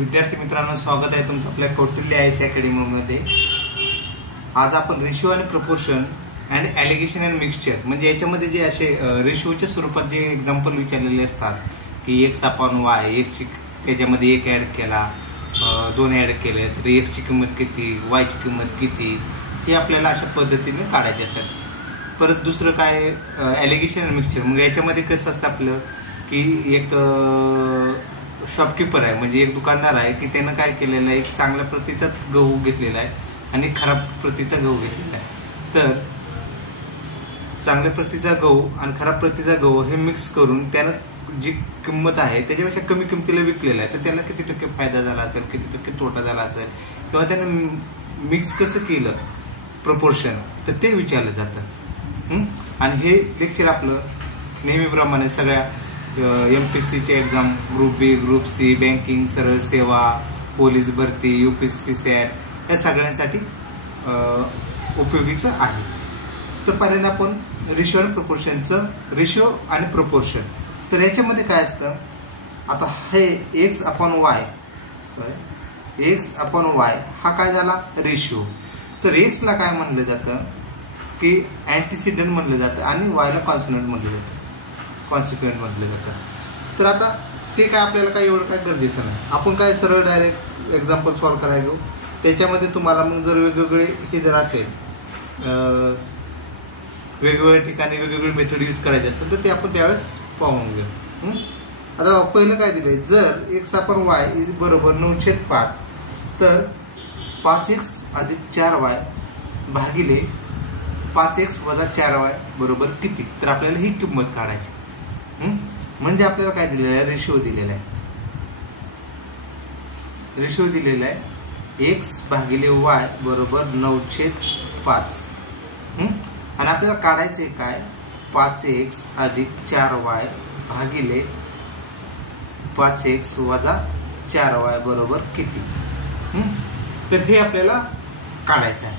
विद्यार्थी मित्रांनो, स्वागत आहे तुमचं आपल्या कौटिल्य आयएस अकॅडमीमध्ये। आज आपण रेशिओ आणि proportion and allegation and mixture म्हणजे याच्यामध्ये जे असे रेशिओच्या स्वरूपात जे एक्झाम्पल विचारलेले असतात की x/y, x त्याच्यामध्ये 1 ॲड केला, 2 ॲड केले तर x ची किंमत किती, y ची किंमत किती, हे आपल्याला अशा पद्धतीने काढायचे असतात। परत दुसरं काय ॲलिगेशन अँड मिक्सचर, मग याच्यामध्ये कसं असतं आपलं की एक शॉपकीपर आहे म्हणजे एक दुकानदार आहे की त्यानं काय केलेलं आहे, एक चांगल्या प्रतीचा गहू घेतलेला आहे आणि खराब प्रतीचा गहू घेतलेला आहे। तर चांगल्या प्रतीचा गहू आणि खराब प्रतीचा गहू हे मिक्स करून त्यानं जी किंमत आहे त्याच्यापेक्षा कमी किमतीला विकलेला आहे, तर त्याला किती टक्के फायदा झाला असेल, किती टक्के तोटा झाला असेल, किंवा त्यानं मिक्स कसं केलं प्रपोर्शन, तर ते विचारलं जातं। आणि हे लेक्चर आपलं नेहमीप्रमाणे सगळ्या MPSCचे एक्झाम, ग्रुप बी, ग्रुप सी, बँकिंग, सरळ सेवा, पोलीस भरती, UPSC सॅट या सगळ्यांसाठी उपयोगीचं आहे। तर पहिल्यांदा आपण रेशिओ आणि प्रपोर्शनचं, रेशिओ आणि प्रपोर्शन, तर याच्यामध्ये काय असतं, आता हे x/y हा काय झाला रेशिओ। तर x ला काय म्हणलं जातं की अँटीसिडेंट म्हणलं जातं आणि y ला कॉन्स्टंट म्हणलं जातं, कॉन्सिक्वेंट म्हटलं जातं। तर आता ते काय आपल्याला काय एवढं काय गरजेचं नाही, आपण काय सरळ डायरेक्ट एक्झाम्पल सॉल्व्ह करायला घेऊ। त्याच्यामध्ये तुम्हाला मग जर वेगवेगळे हे जर असेल, वेगवेगळ्या ठिकाणी वेगवेगळे मेथड यूज करायचे असेल तर ते आपण त्यावेळेस पाहून घेऊ। आता पहिलं काय दिलंय, जर x/y इज बरोबर 9/5 तर 5x + 4y भागिले 5x - 4y बरोबर किती, तर आपल्याला ही किंमत काढायची। म्हणजे आपल्याला काय दिलेलं आहे, रेशिओ दिलेला आहे, रेशिओ दिलेला आहे x/y बरोबर 9/5 आणि आपल्याला काढायचे काय, 5x + 4y भागिले 5x - 4y बरोबर किती, तर हे आपल्याला काढायचं आहे।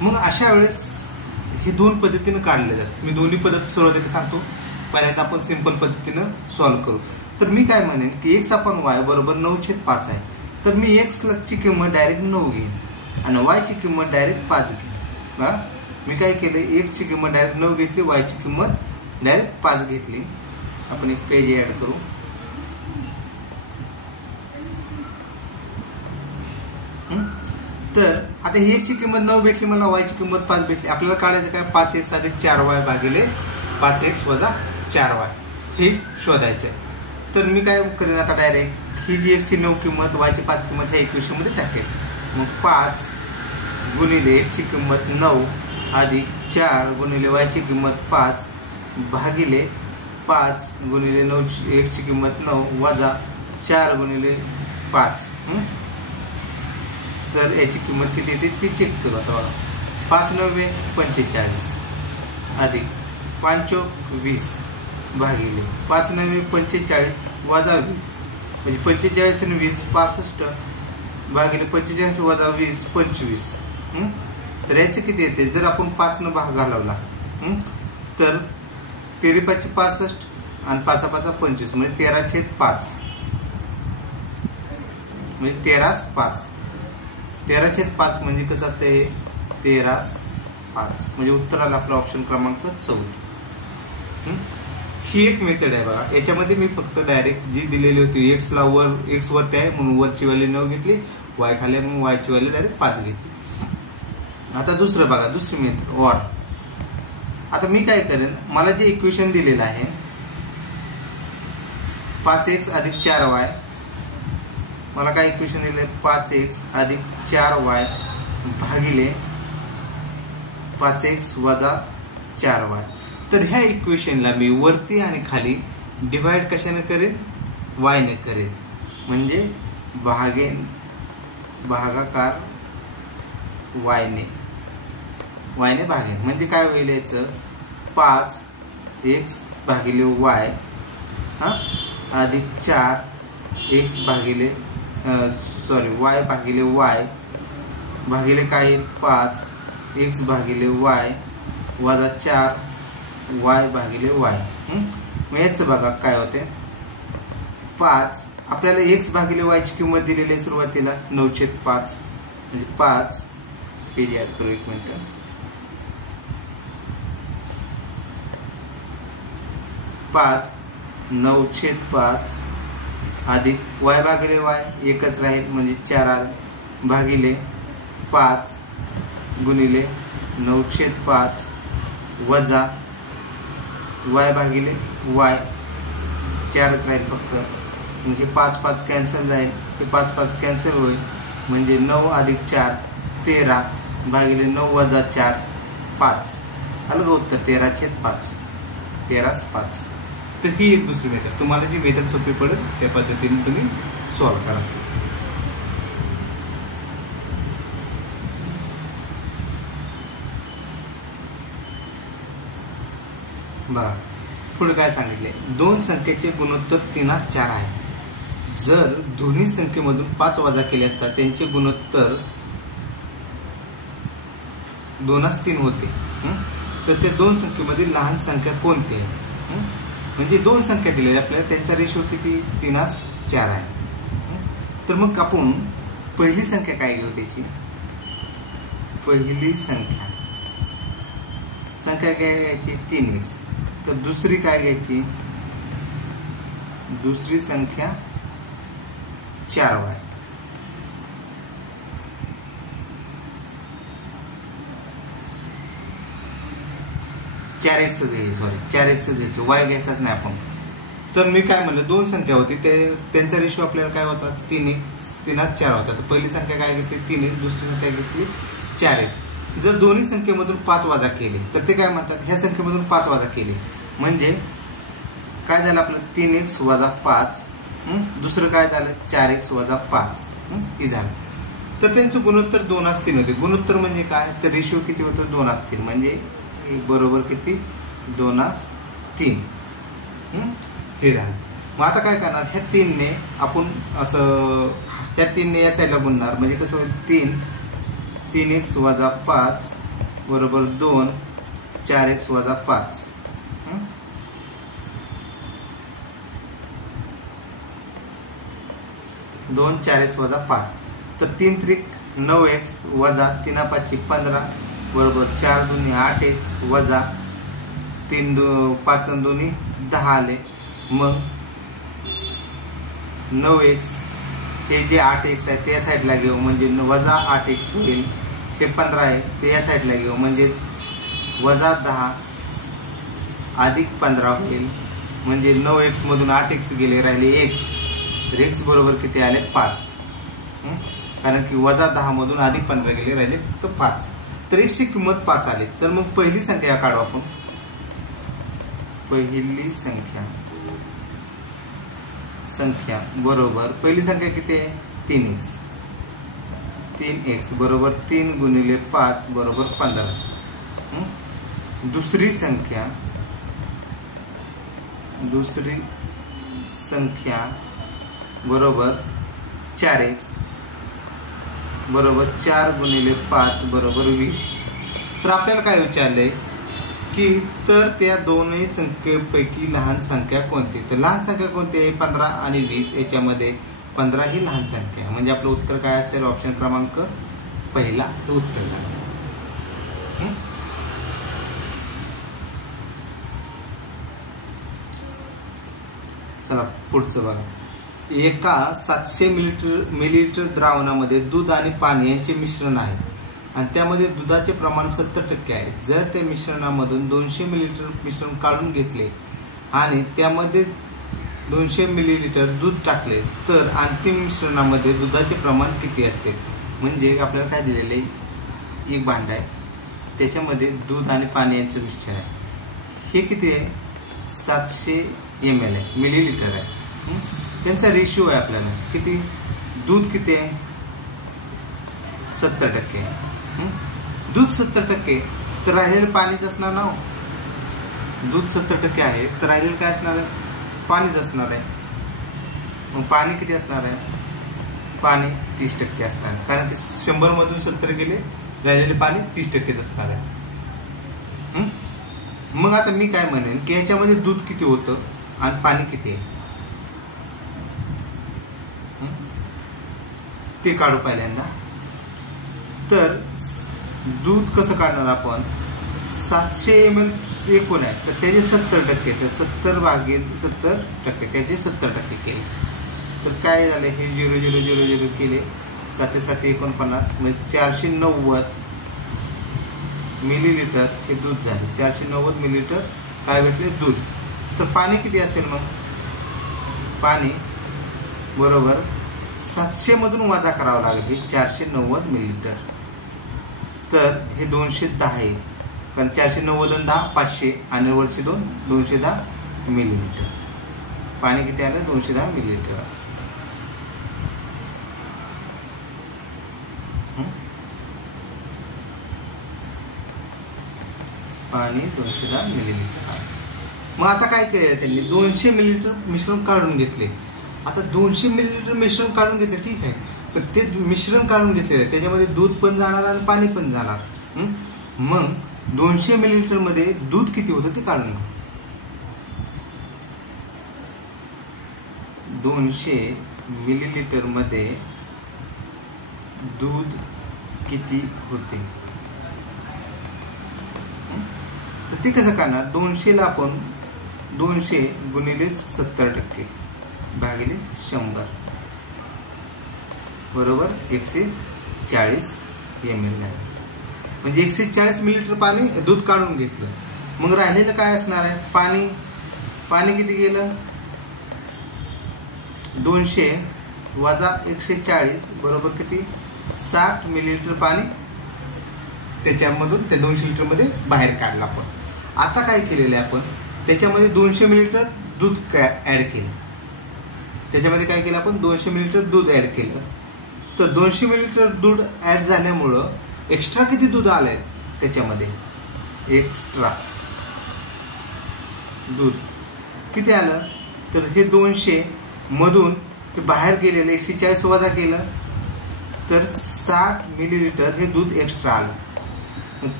मग अशा वेळेस हे दोन पद्धतीने काढले जातात। मी दोन्ही पद्धती सुरुवातीला सांगतो, पहिल्यांदा आपण सिंपल पद्धतीनं सॉल्व्ह करू। तर मी काय म्हणेन की x/y बरोबर 9/5 आहे, तर मी x ची किंमत डायरेक्ट 9 घेईन आणि y ची किंमत डायरेक्ट 5 घेईन। मी काय केले, x ची किंमत डायरेक्ट 9 घेतली, y ची किंमत डायरेक्ट 5 घेतली। आपण एक पेज ऍड करू। तर आता ही x ची किंमत 9 भेटली, मला y ची किंमत 5 भेटली। आपल्याला काढायचं काय, 5x + 4y भागिले 5x - 4y हे शोधायचं आहे। तर मी काय करेन, आता डायरेक्ट ही जी x ची 9 किंमत, y ची 5 किंमत ह्या इक्वेशन मध्ये टाकेल। मग 5 गुणिले x ची किंमत 9 अधिक 4 गुणिले y ची किंमत 5 भागिले 5 गुणिले 9 x ची किंमत 9 वजा 4 गुणिले 5, तर याची किंमत किती येते ती चेक करू। आता बघा, 5 × 9 = 45 अधिक 5 × 20 भागिले 5 × 9 = 45 वजा 20 म्हणजे 45 आणि 20 65 भागिले 45 वजा 20 25। तर याचे किती येते, जर आपण 5 न भाग घालवला तर 13×5 = 65 आणि 5×5 = 25 म्हणजे 13/5 म्हणजे 13/5 13/5 म्हणजे कसं असतं, हे 13/5 म्हणजे उत्तराला आपला ऑप्शन क्रमांक 14। ही एक मेथड आहे बघा। याच्यामध्ये मी फक्त डायरेक्ट जी दिलेली होती, x वरती आहे म्हणून वरची व्हॅल्यू 9 घेतली, y खाली म्हणून y ची व्हॅल्यू डायरेक्ट 5 घेतली। आता दुसरं बघा, दुसरी मेथड ऑर। आता मी काय करेन, मला जे इक्वेशन दिलेलं आहे 5x + 4y, मला काय इक्वेशन दिले, 5x + 4y भागिले 5x - 4y। तर ह्या इक्वेशनला मी वरती आणि खाली डिवाइड कशाने करेन, y ने करेन, म्हणजे भागाकार y ने भागेन। म्हणजे काय होईल याचं, 5x भागिले y अधिक 4x भागिले y भागिले y भागिले काय, 5x भागिले y वजा 4y भागिले y। मग याचं बघा काय होते, 5 आपल्याला x भागिले y ची किंमत दिलेली आहे सुरुवातीला 9/5 म्हणजे 5 पेज ऍड करू 1 मिनिट 5 9/5 अधिक y भागिले y एकच राहील म्हणजे 4r भागिले 5 गुणिले 9/5 वजा y भागिले y 4च राहील फक्त म्हणजे 5 कॅन्सल जाईल हे 5 कॅन्सल होईल म्हणजे 9 अधिक 4 13 भागिले 9 वजा 4 5 आलं उत्तर 13/5 13/5. तर ही एक दुसरी मेथड तुम्हाला जी मेथड सोपी पडेल त्या पद्धतीने तुम्ही सॉल्व्ह करा. बघा पुढे काय सांगितले दोन संख्येचे गुणोत्तर 3/4 आहे. जर दोन्ही संख्येमधून 5 वजा केले असता त्यांचे गुणोत्तर 2/3 होते. तर त्या दोन संख्येमधील लहान संख्या कोणती आहे? म्हणजे दोन संख्या दिलेल्या आपल्याला त्यांचा रेशो किती 3/4 आहे. तर मग आपण पहिली संख्या काय घेऊ त्याची पहिली संख्या काय घ्यायची 3x. तर दुसरी काय घ्यायची दुसरी संख्या 4y. चार एक्स घ्यायचे y घ्यायचाच नाही आपण. तर मी काय म्हणलं दोन संख्या होती त्यांचा रेशो आपल्याला काय होता 3/4 होता. तर पहिली संख्या काय घेतली 3x दुसरी संख्या घेतली 4x. जर दोन्ही संख्येमधून 5 वजा केले तर ते काय म्हणतात ह्या संख्येमधून 5 वजा केले म्हणजे काय झालं आपलं 3x वजा 5 दुसरं काय झालं 4x वजा 5 हे झालं. तर त्यांचं गुणोत्तर 2/3 होते. गुणोत्तर म्हणजे काय तर रेशो किती होतं 2/3 म्हणजे बरोबर किती 2/3 हे झालं. मग आता काय करणार ह्या 3 ने आपण असं ह्या 3 ने या साईडला गुणणार म्हणजे कसं होईल 3x वजा 5 बरोबर 2 4x वजा 5 2 4x वजा 5. तर 3 त्रिक 9x वजा 3/5 15 बरोबर 4 दूनी 8x वजा 3 5 दूनी 10 आले. मग 9x हे जे 8x आहे त्या साईडला घेऊ म्हणजे वजा 8x होईल. हे 15 आहे ते या साईडला घेऊ म्हणजे वजा 10 अधिक 15 होईल म्हणजे 9x मधून 8x गेले राहिले x. x बरोबर किती आले 5 कारण की वजा 10 मधून अधिक 15 गेले राहिले फक्त 5. तर x ची किंमत 5 आली. तर मग पहिली संख्या काढू आपण. पहिली संख्या बरोबर पहिली संख्या किती आहे 3x. 3x बरोबर 3 गुणिले 5 बरोबर 15. दुसरी संख्या बरोबर 4x बरोबर 4 गुणिले 5 बरोबर 20. तर आपल्याला काय विचारलंय की तर त्या दोन्ही संख्येपैकी लहान संख्या कोणती. तर लहान संख्या कोणती आहे 15 आणि 20. याच्यामध्ये 15 ही लहान संख्या म्हणजे आपलं उत्तर काय असेल ऑप्शन क्रमांक पहिला हे उत्तर झालं. चला पुढचं बघा. एका 700 मिलीलिटर द्रावणामध्ये दूध आणि पाणी यांचे मिश्रण आहे आणि त्यामध्ये दुधाचे प्रमाण 70% आहे. जर त्या मिश्रणामधून 200 मिलीलिटर मिश्रण काढून घेतले आणि त्यामध्ये 200 मिलीलिटर दूध टाकले तर अंतिम मिश्रणामध्ये दुधाचे प्रमाण किती असेल. म्हणजे आपल्याला काय दिलेलं आहे एक भांड आहे त्याच्यामध्ये दूध आणि पाणी यांचं मिश्रण आहे. हे किती आहे 700 ml आहे मिलीलिटर आहे. त्यांचा रेशिओ आहे आपल्याला किती दूध किती आहे 70% आहे. दूध 70% तर राहिलेलं पाणीच असणार ना. दूध 70% आहे तर राहिलेलं काय असणार आहे पाणीच असणार आहे. मग पाणी किती असणार आहे पाणी 30% असणार कारण की 100 मधून 70 गेले राहिलेले पाणी 30% असणार आहे. मग आता मी काय म्हणेन की याच्यामध्ये दूध किती होतं आणि पाणी किती आहे ते काढू पहिल्यांदा. तर दूध कसं काढणार आपण, 700 ml एकूण आहे तर त्याचे 70%, तर 70 भागिले 70%, त्याचे 70% केले तर काय झाले, हे 0 0 0 0 केले, 7 7 49 म्हणजे 490 मिलीलिटर हे दूध झाले. 490 मिलीलिटर काय भेटले, दूध. तर पाणी किती असेल मग, पाणी बरोबर 700 मधून वजा करावं लागेल 490 मिलीलिटर, तर हे 210 येईल. कारण 490 आणि 10 500 आणि वरचे 2 210 मिलीलिटर. पाणी किती आलं, 210 मिलीलिटर. पाणी 210 मिलीलिटर. मग आता काय केलं त्यांनी, 200 मिलीलिटर मिश्रण काढून घेतले. आता 200 मिलीलिटर मिश्रण काढून घेतले, ठीक आहे, पण ते मिश्रण काढून घेतलेलं त्याच्यामध्ये दूध पण जाणार आणि पाणी पण जाणार. मग 200 मिलीलिटर मध्ये दूध किती होतं ते काढून घ्या. 200 मिलीलिटर मध्ये दूध किती होते, तर ते कसं करणार, 200 ला आपण 200 गुणिले 70% भागिले 100 बरोबर 140 ml झाले. म्हणजे 140 मिलीलिटर पाणी दूध काढून घेतलं. मग राहिलेलं काय असणार आहे, पाणी. पाणी किती गेलं, 200 वजा 140 बरोबर किती, 60 मिलीलिटर पाणी त्याच्यामधून त्या 200 लिटर मध्ये बाहेर काढलं आपण. आता काय केलेलं आहे आपण, त्याच्यामध्ये 200 मिलीलिटर दूध ऍड केलं. त्याच्यामध्ये काय केलं आपण, 200 मिलीलिटर दूध ऍड केलं. तर 200 मिलीलिटर दूध ऍड झाल्यामुळं एक्स्ट्रा किती दूध आलंय त्याच्यामध्ये, एक्स्ट्रा दूध किती आलं, तर हे 200 मधून ते बाहेर गेलेलं 140 वजा केलं तर 60 मिलीलिटर हे दूध एक्स्ट्रा आलं.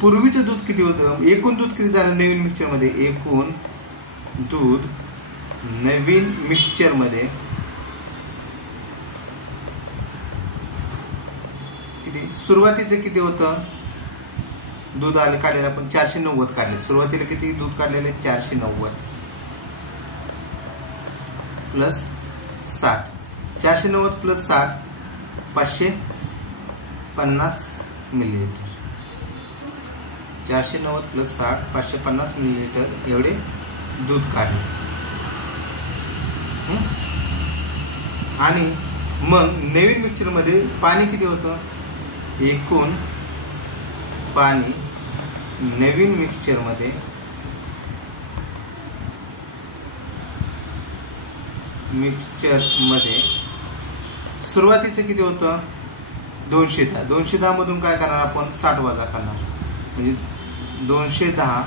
पूर्वीचं दूध किती होतं, एकूण दूध किती झालं नवीन मिक्सचर मध्ये, एकूण दूध नवीन मिक्सचर मध्ये किती, सुरुवातीचं किती होतं दूध आले काढलेलं आपण 490 काढले. सुरुवातीला किती दूध काढलेले, 490 plus 60, 490 plus 60 550 millilitre. 490 plus 60 550 millilitre एवढे दूध काढले. आणि मग नवीन मिक्सचर मध्ये पाणी किती होतं, एकूण पाणी नवीन मिक्सचर मध्ये सुरुवातीचं किती होतं, 210. 210 मधून काय करणार आपण, 60 वजा करणार. म्हणजे 210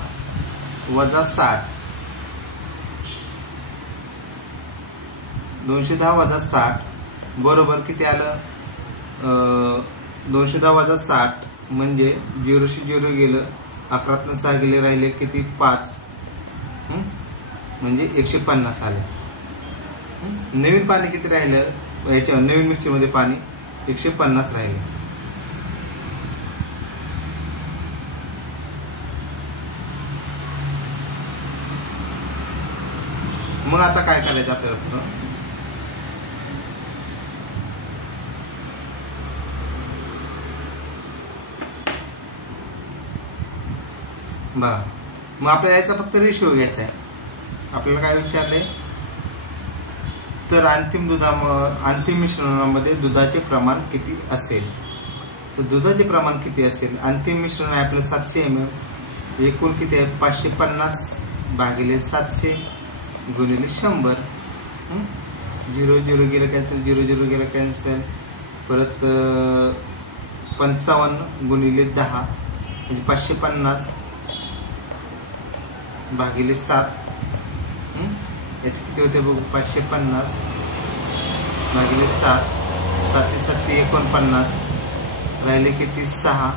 वजा 60, 210 वजा 60 बरोबर किती आलं, 210 वजा 60 म्हणजे 0 शी 0 गेलं, 11 6 गेले, राहिले किती 5, म्हणजे 150 आले. नवीन पाणी किती राहिलं याच्या नवीन मिक्सचर मध्ये, पाणी 150 राहिले. मग आता काय करायचं आपल्याला, बघा मग आपल्याला याचा फक्त रेशिओ घ्यायचा आहे. आपल्याला काय विचारलंय, तर अंतिम मिश्रणामध्ये दुधाचे प्रमाण किती असेल, तर दुधाचे प्रमाण किती असेल, अंतिम मिश्रण आहे आपलं 700 ml, एकूण किती आहे 550 भागिले 700 गुणिले 100. 0 0 गेलं कॅन्सल, 0 0 गेलं कॅन्सल, परत 55 गुणिले 10 म्हणजे 550 भागिले 7, याचे किती होते बघू, 550 भागिले 7, 7 7 49, राहिले किती 6,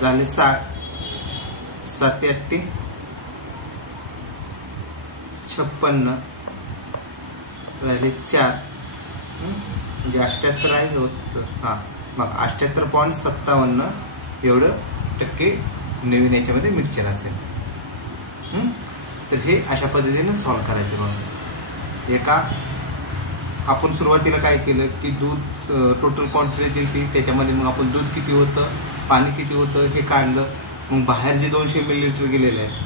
झाले 60, 7 8 56, राहिले 4, म्हणजे 78 आहे होतं, हां मग 78.57 एवढं टक्के नवीन याच्यामध्ये मिक्सचर असेल. तर हे अशा पद्धतीने सॉल्व करायचं. बघा एका आपण सुरुवातीला काय केलं की दूध टोटल क्वांटिटी दिली, त्याच्यामध्ये मग आपण दूध किती होतं, पाणी किती होतं हे काढलं. मग बाहेर जे 200 मिलीलिटर गेलेलं आहे,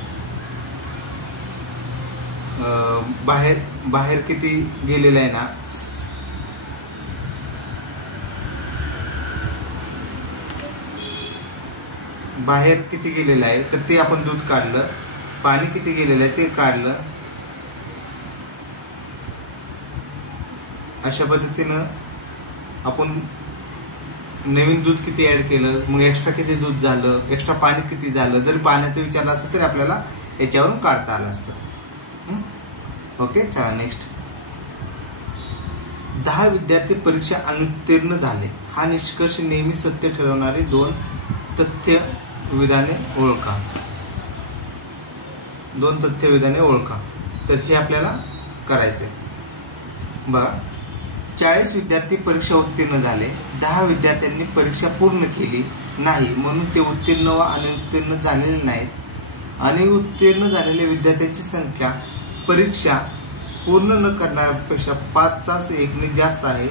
बाहेर किती गेलेलं आहे ना, बाहेर किती गेलेलं आहे तर ते आपण दूध काढलं. पाणी किती गेलेलं आहे ते काढलं. अशा पद्धतीनं आपण नवीन दूध किती ऍड केलं, मग एक्स्ट्रा किती दूध झालं, एक्स्ट्रा पाणी किती झालं, जर पाण्याचं विचारलं असतं तरी आपल्याला याच्यावरून काढता आलं असतं. ओके, चला नेक्स्ट. 10 विद्यार्थी परीक्षा अनुत्तीर्ण झाले. हा निष्कर्ष नेहमी सत्य ठरवणारी 2 तथ्य विधाने ओळखा. 2 तथ्य विधाने ओळखा. तर हे आपल्याला करायचंय. बघा 40 विद्यार्थी परीक्षा उत्तीर्ण झाले. 10 विद्यार्थ्यांनी परीक्षा पूर्ण केली नाही म्हणून ते उत्तीर्ण व अनुत्तीर्ण झालेले नाहीत. आणि उत्तीर्ण झालेल्या विद्यार्थ्यांची संख्या परीक्षा पूर्ण न करणाऱ्यापेक्षा 5/1 जास्त आहे.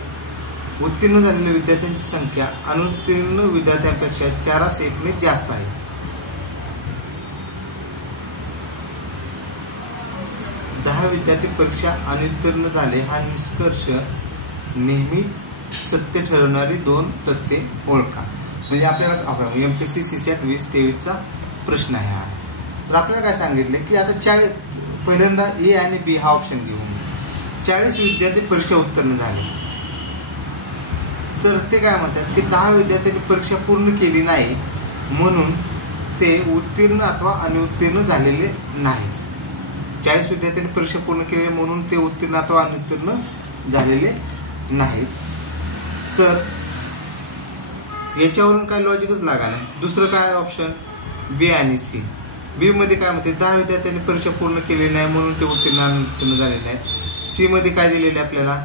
उत्तीर्ण झालेल्या विद्यार्थ्यांची संख्या अनुत्तीर्ण विद्यार्थ्यांपेक्षा 4/1 जास्त आहे. दहा विद्यार्थी परीक्षा अनुत्तीर्ण झाले. हा निष्कर्ष नेहमी सत्य ठरवणारी 2 तथ्ये ओळखा. म्हणजे आपल्याला एमपीएससी सीसॅट 2023चा प्रश्न आहे हा. तर आपल्याला काय सांगितलं की आता पहिल्यांदा ए आणि बी हा ऑप्शन घेऊ. 40 विद्यार्थी परीक्षा उत्तीर्ण झाले. तर ते काय म्हणतात की 10 विद्यार्थ्यांनी परीक्षा पूर्ण केली नाही म्हणून ते उत्तीर्ण अथवा अनुत्तीर्ण झालेले नाहीत. 40 विद्यार्थ्यांनी परीक्षा पूर्ण केली म्हणून ते उत्तीर्ण अथवा अनुत्तीर्ण झालेले नाहीत. तर याच्यावरून काय लॉजिकच लागा नाही. दुसरं काय ऑप्शन बी आणि सी. बी मध्ये काय म्हणते 10 विद्यार्थ्यांनी परीक्षा पूर्ण केली नाही म्हणून ते उत्तीर्ण अनुत्तीर्ण झालेले नाहीत. सी मध्ये काय दिलेले आपल्याला,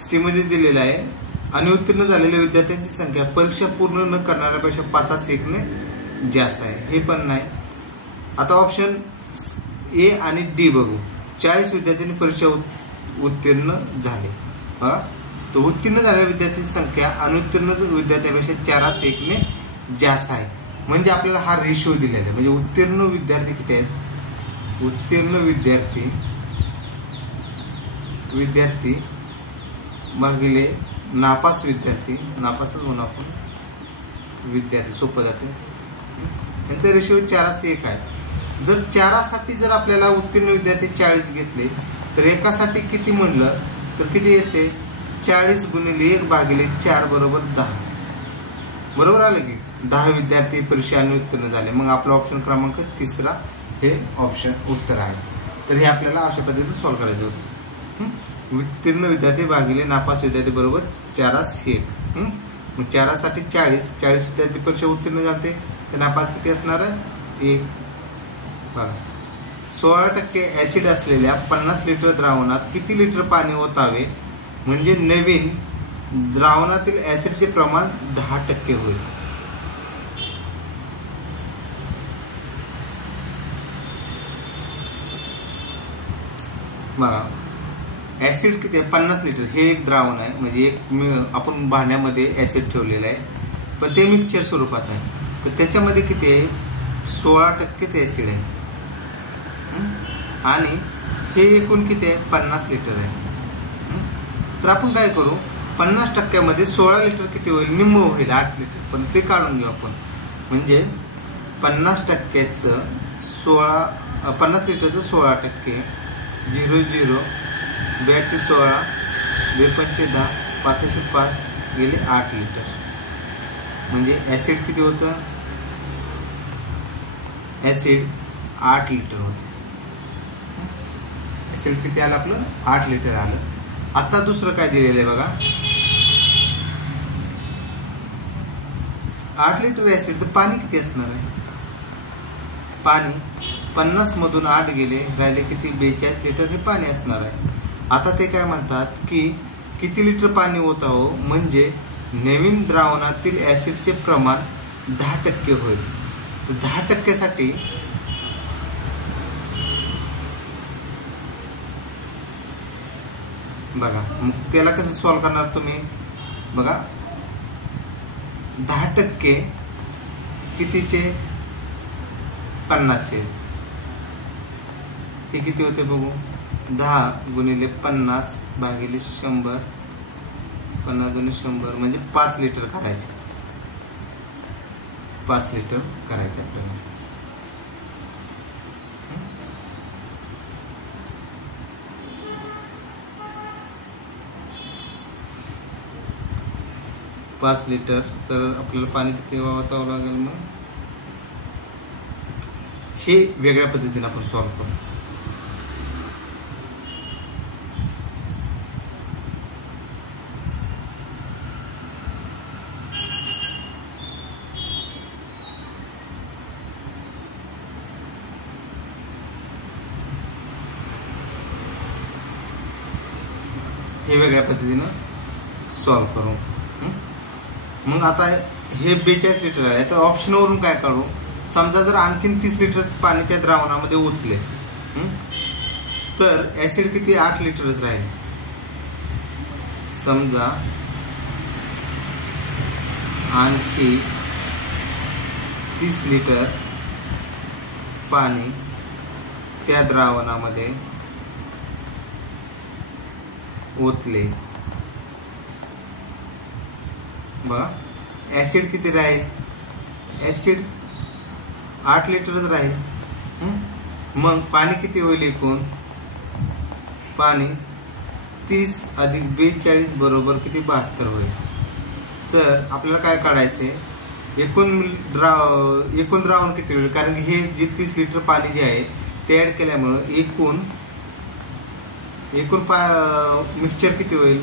सी मध्ये दिलेलं आहे अनुत्तीर्ण झालेल्या विद्यार्थ्यांची संख्या परीक्षा पूर्ण न करणाऱ्यापेक्षा 5/1 जास्त आहे. हे पण नाही. आता ऑप्शन ए आणि डी बघू. 40 विद्यार्थ्यांनी परीक्षा उत्तीर्ण झाले. तर उत्तीर्ण झालेल्या विद्यार्थ्यांची संख्या अनुत्तीर्ण विद्यार्थ्यांपेक्षा 4/1 जास्त आहे. म्हणजे आपल्याला हा रेशिओ दिलेला आहे. म्हणजे उत्तीर्ण विद्यार्थी किती आहेत, उत्तीर्ण विद्यार्थी भागिले नापास विद्यार्थी, नापासच म्हणून आपण विद्यार्थी सोपं जाते, यांचा रेशिओ 4/1 आहे. जर 4साठी जर आपल्याला उत्तीर्ण विद्यार्थी 40 घेतले तर एकासाठी किती म्हणलं तर किती येते 40 गुणिले 1/4 बरोबर 10. बरोबर आलं की 10 विद्यार्थी परीक्षा अनुत्तीर्ण झाले. मग आपला ऑप्शन क्रमांक 3 हे ऑप्शन उत्तर आहे. तर हे आपल्याला अशा पद्धतीने सॉल्व्ह करायचं होतं. उत्तीर्ण विद्यार्थी भागिले नापास विद्यार्थी बरोबर 4/1. मग 4साठी 40 विद्यार्थी परीक्षा उत्तीर्ण झाले तर नापास किती असणार आहे 1. बघा 16% ऍसिड असलेल्या 50 लिटर द्रावणात किती लिटर पाणी ओतावे म्हणजे नवीन द्रावणातील ऍसिडचे प्रमाण 10% होईल. बघा ऍसिड किती आहे 50 लिटर. हे एक द्रावण आहे म्हणजे एक आपण भांड्यामध्ये ऍसिड ठेवलेलं आहे पण ते मिक्सचर स्वरूपात आहे. तर त्याच्यामध्ये किती आहे 16% ऍसिड आहे आणि हे एकूण किती आहे 50 लिटर आहे. तर आपण काय करू 50% 16 लिटर किती होईल निम्म होईल 8 लिटर. पण ते काढून घेऊ आपण. म्हणजे 50%चं 50 लिटरचं 16% 0 बॅटरी 16 बेपंचे 10 5/5 गेले 8 लिटर. म्हणजे ऍसिड किती होतं ऍसिड 8 लिटर होतं. ऍसिड किती आलं आपलं 8 लिटर आलं. आता दुसरं काय दिलेलं आहे बघा 8 लिटर ऍसिड तर पाणी किती असणार आहे. पाणी 50 मधून 8 गेले राहिले किती 42 लिटर हे पाणी असणार आहे. आता ते काय म्हणतात की किती लिटर पाणी होत आहो, म्हणजे नवीन द्रावणातील ऍसिडचे प्रमाण 10% होईल. तर 10%साठी बघा, मग त्याला कसं सॉल्व करणार तुम्ही? बघा 10% कितीचे? 50चे. हे किती होते बघू? 10 गुणिले 50 भागिले 100, 50 गुणिले 100 म्हणजे 5 लिटर करायचे. 5 लिटर करायचे आपल्याला. पाच लिटर तर आपल्याला पाणी किती वापरावं लागेल? मग हे वेगळ्या पद्धतीने आपण सॉल्व करू. हे वेगळ्या पद्धतीनं सॉल्व करू. मग आता हे 42 लिटर आहे, तर ऑप्शनवरून काय काढू? समजा जर आणखीन 30 लिटर पाणी त्या द्रावणामध्ये ओतले तर ऍसिड किती? 8 लिटरच राहील. समजा आणखी 30 लिटर पाणी त्या द्रावणामध्ये ओतले, बघा ऍसिड किती राहील? ऍसिड 8 लिटरच राहील. मग पाणी किती होईल एकूण? पाणी 30 अधिक 42 बरोबर किती? 72 होईल. तर आपल्याला काय काढायचे? एकूण द्रावण किती होईल? कारण की हे जे 30 लिटर पाणी जे आहे ते ऍड केल्यामुळे एकूण मिक्सचर किती होईल?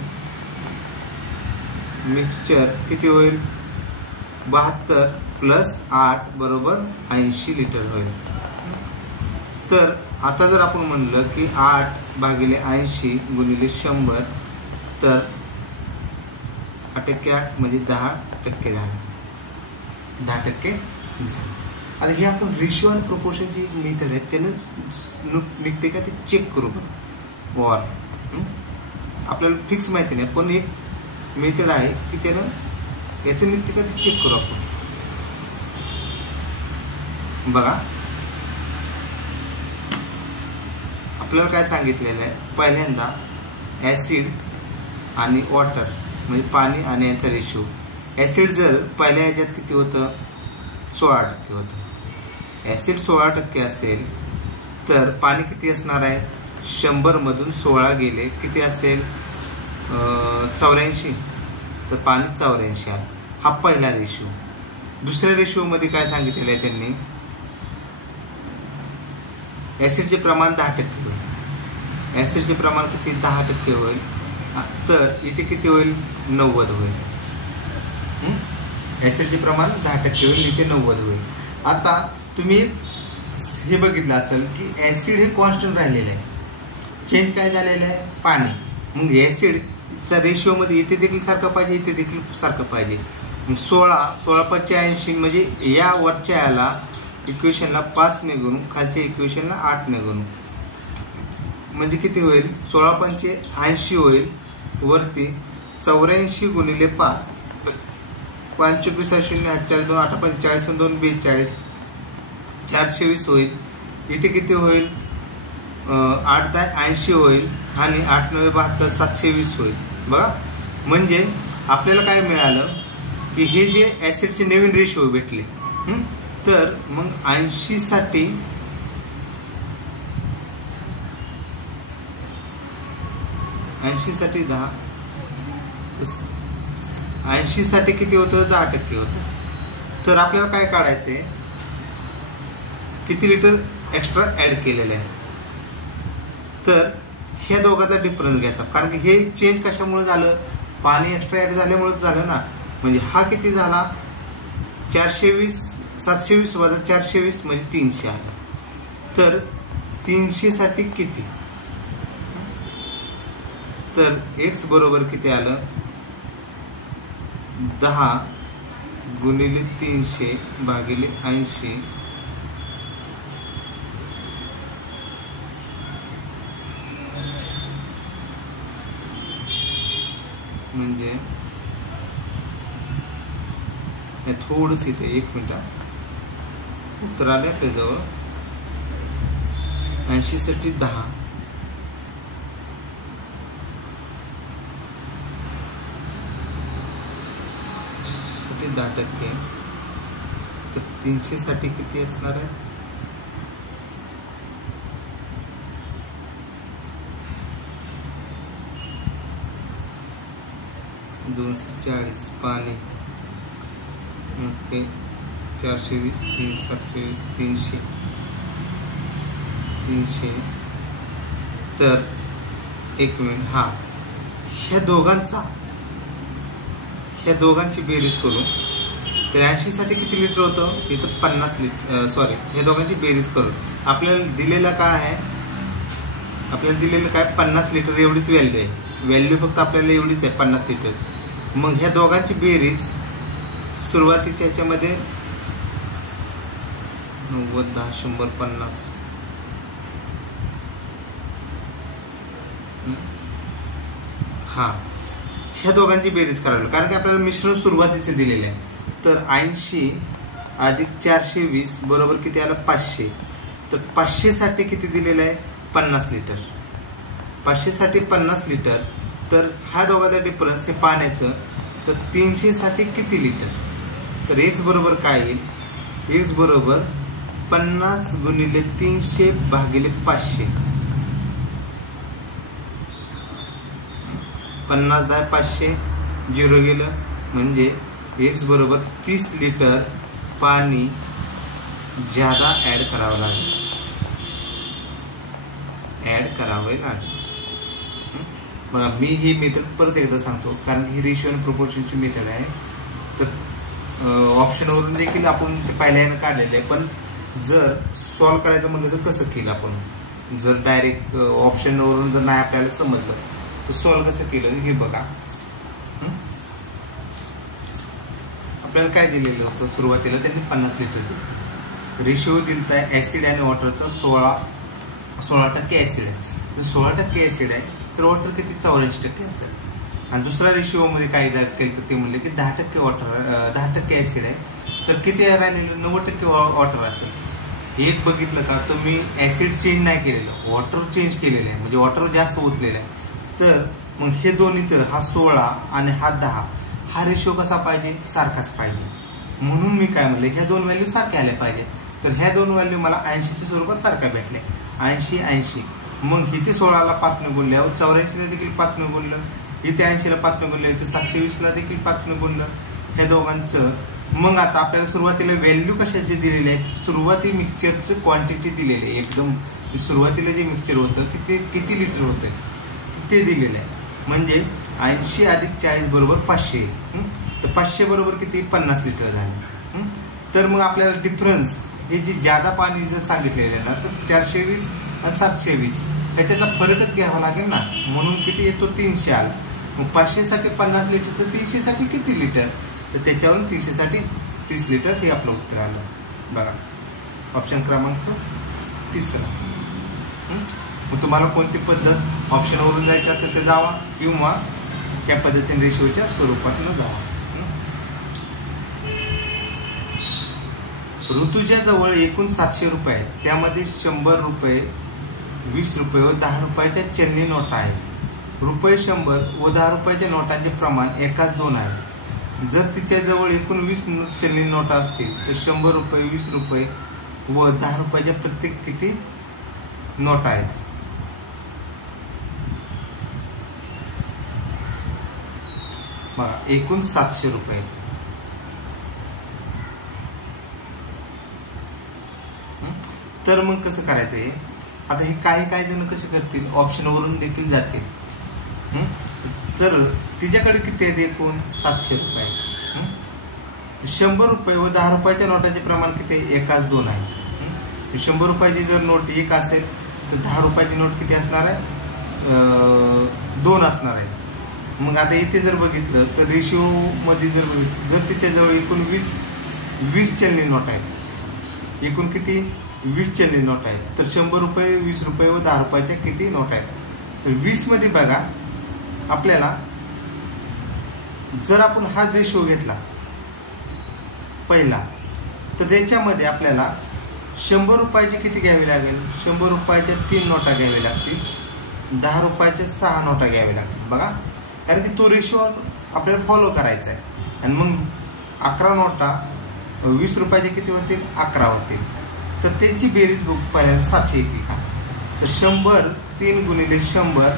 मिक्सचर किती होईल? 72 प्लस 8 बरोबर 80 लिटर होईल. तर आता जर आपण म्हणलं की 8 भागिले 80 गुणिले 100 तर 8 म्हणजे 10% झाले. 10% झाले. आता हे आपण रेशिओ आणि प्रोपोर्शनची मेथड आहे त्यानं निघते का ते चेक करू. वॉर आपल्याला फिक्स माहिती नाही, पण एक मेथड आहे की त्यानं याचं निघते का ते चेक करू आपण. बघा आपल्याला काय सांगितलेलं आहे? पहिल्यांदा ऍसिड आणि वॉटर म्हणजे पाणी आणि यांचा रेशिओ. ऍसिड जर पहिल्या ह्याच्यात किती होतं? 16% होतं. ऍसिड 16% असेल तर पाणी किती असणार आहे? 100 मधून 16 गेले किती असेल? 84. तर पाणी 84 आलं. हा पहिला रेशिओ. दुसऱ्या रेशिओ मध्ये काय सांगितलेलं आहे त्यांनी? ऍसिडचे प्रमाण 10% होईल. ऍसिडचे प्रमाण किती? 10% होईल. तर इथे किती होईल? 90 होईल. ऍसिडचे प्रमाण 10% होईल, इथे 90 होईल. आता तुम्ही हे बघितलं असेल की ऍसिड हे कॉन्स्टंट राहिलेलं आहे. चेंज काय झालेलं आहे? पाणी. मग ऍसिडचा रेशिओ मध्ये इथे देखील सारखं पाहिजे, इथे देखील सारखं पाहिजे. 16 5 80 म्हणजे या वरच्या याला इक्वेशनला 5 ने गुणू, खालच्या इक्वेशनला 8 ने गुणू म्हणजे किती होईल? 16 5 80 होईल. वरती 84 गुणिले 5 5 24 0 4 2 8 5 40 2 42 420 होईल. इथे किती होईल? 8 10 80 होईल आणि 8 9 72 720 होईल. बघा म्हणजे आपल्याला काय मिळालं की हे जे ऍसिडचे नवीन रेशिओ भेटले. तर मग 80 साठी 10 80 साठी किती होतं? 10% होतं. तर आपल्याला काय काढायचंय? किती लिटर एक्स्ट्रा ऍड केलेलं आहे? तर ह्या दोघांचा डिफरन्स घ्यायचा, कारण की हे चेंज कशामुळे झालं? पाणी एक्स्ट्रा ऍड झाल्यामुळे झालं ना. म्हणजे हा किती झाला? 420 720 वजा 420 म्हणजे 300 आला. तर 300 साठी किती? तर x बरोबर किती आलं 10 गुणिले 300 भागिले 80 म्हणजे थोडंच इथे 1 मिनिट उत्तर आलं आपल्याजवळ 80 साठी 10 साठी 10%, तर 300 साठी किती असणार आहे 240 पाणी ओके 420 720 300 तर 1 मिनिट हा ह्या दोघांची बेरीज करू तर 80 साठी किती लिटर होतं इथं 50 लिटर सॉरी या दोघांची बेरीज करू आपल्याला दिलेला काय आहे आपल्याला दिलेलं काय 50 लिटर एवढीच व्हॅल्यू फक्त आपल्याला एवढीच आहे 50 लिटरची मग ह्या दोघांची बेरीज सुरुवातीच्या ह्याच्यामध्ये 90 10 100 50 हा ह्या दोघांची बेरीज करावी कारण की आपल्याला मिश्रण सुरुवातीचे दिलेले आहे तर 80 अधिक 420 बरोबर किती आलं 500 तर 500 साठी किती दिलेलं आहे 50 लिटर 500 साठी 50 लिटर तर हा दोघांचा डिफरन्स हे पाण्याचं तर 300 साठी किती लिटर तर x बरोबर काय येईल x बरोबर 50 गुणिले 300 भागिले 500 50 10 500 0 गेलं म्हणजे x बरोबर 30 लिटर पाणी ज्यादा ऍड करावं लागेल बघा मी ही मेथड परत एकदा सांगतो कारण ही रेशिओ आणि प्रोपोर्शनची मेथड आहे तर ऑप्शनवरून देखील आपण ते पहिल्याने काढलेले आहे पण जर सॉल्व करायचं म्हणलं तर कसं केलं आपण जर डायरेक्ट ऑप्शनवरून जर नाही आपल्याला समजलं तर सॉल्व कसं केलं हे बघा आपल्याला काय दिलेलं होतं सुरुवातीला त्यांनी 50 लिटर दिलं रेशिओ दिलता आहे ऍसिड आणि वॉटरचा 16% ऍसिड आहे 16% ऍसिड आहे तर वॉटर किती 84% असेल आणि दुसऱ्या रेशिओ मध्ये काय केलं तर ते म्हणले की 10% वॉटर 10% ऍसिड आहे तर किती राहिलेलं 90% वॉटर असेल एक बघितलं का तुम्ही ऍसिड चेंज नाही केलेलं वॉटर चेंज केलेलं आहे म्हणजे वॉटर जास्त ओतलेलं आहे तर मग हे दोन्हीचं हा 16 आणि हा 10 हा रेशिओ कसा पाहिजे सारखाच पाहिजे म्हणून मी काय म्हणले ह्या दोन व्हॅल्यू सारख्या आल्या पाहिजे तर ह्या दोन व्हॅल्यू मला 80च्या स्वरूपात सारख्या भेटल्या 80 मग इथे 16ला 5 ने गुणल्यावर 84ला देखील 5 ने गुणलं इथे 80ला 5 ने गुणलं इथे 720ला देखील 5 ने गुणलं ह्या दोघांचं मग आता आपल्याला सुरुवातीला व्हॅल्यू कशाचे दिलेले आहेत सुरुवाती मिक्सचरची क्वांटिटी दिलेली आहे एकदम सुरुवातीला जे मिक्सचर होतं की ते किती लिटर होतं ते दिलेलं आहे म्हणजे 80 अधिक 40 बरोबर 500 तर 500 बरोबर किती 50 लिटर झाले तर मग आपल्याला डिफरन्स हे जे ज्यादा पाणी जर सांगितलेलं आहे ना तर 420 आणि 720 ह्याच्यातला फरकच घ्यावा लागेल ना म्हणून किती येतो 300 आला मग 500 साठी 50 लिटर तर 300 साठी किती लिटर तर त्याच्यावरून 300 साठी 30 लिटर हे आपलं उत्तर आलं बघा ऑप्शन क्रमांक 3 मग तुम्हाला कोणती पद्धत ऑप्शनवरून जायची असेल तर जावा किंवा त्या पद्धतीने रेशिओच्या स्वरूपातून जावा ऋतूच्या जवळ एकूण 700 रुपये आहेत त्यामध्ये 100 रुपये 20 रुपये व 10 रुपयाच्या चलनी नोटा आहेत रुपये 100 व 10 रुपयाच्या नोटांचे प्रमाण एकाच 2 आहे जर तिच्या जवळ एकूण 20 चलनी नोटा असतील तर 100 रुपये 20 रुपये व 10 रुपयाच्या प्रत्येक किती नोटा आहेत बघा एकूण 700 रुपये आहेत तर मग कसं करायचं हे आता हे काही जण कसे करतील ऑप्शनवरून देखील जातील तर तिच्याकडे किती आहेत एकूण 700 रुपये आहेत 100 रुपये व 10 रुपयाच्या नोटाचे प्रमाण किती एकाच 2 आहे 100 रुपयाची जर नोट 1 असेल तर 10 रुपयाची नोट किती असणार आहे 2 असणार आहे. मग आता इथे जर बघितलं तर रेशिओ मध्ये जर बघितलं, जर तिच्याजवळ एकूण 20 चलनी नोट आहेत, एकूण किती 20 चलनी नोट आहेत, तर 100 रुपये, 20 रुपये व 10 रुपयाच्या किती नोट आहेत. तर 20 मध्ये बघा आपल्याला जर आपण हा रेशिओ घेतला पहिला, तर त्याच्यामध्ये आपल्याला 100 रुपयाचे किती घ्यावे लागेल, 100 रुपयाच्या 3 नोटा घ्याव्या लागतील, 10 रुपयाच्या 6 नोटा घ्याव्या लागतील. बघा, कारण की तो रेशिओ आपल्याला फॉलो करायचा आहे. आणि मग 11 नोटा 20 रुपयाचे किती होतील, 11 होतील. तर त्यांची बेरीज बुक पर्यंत 700 येते का. तर 100 3 गुणिले 100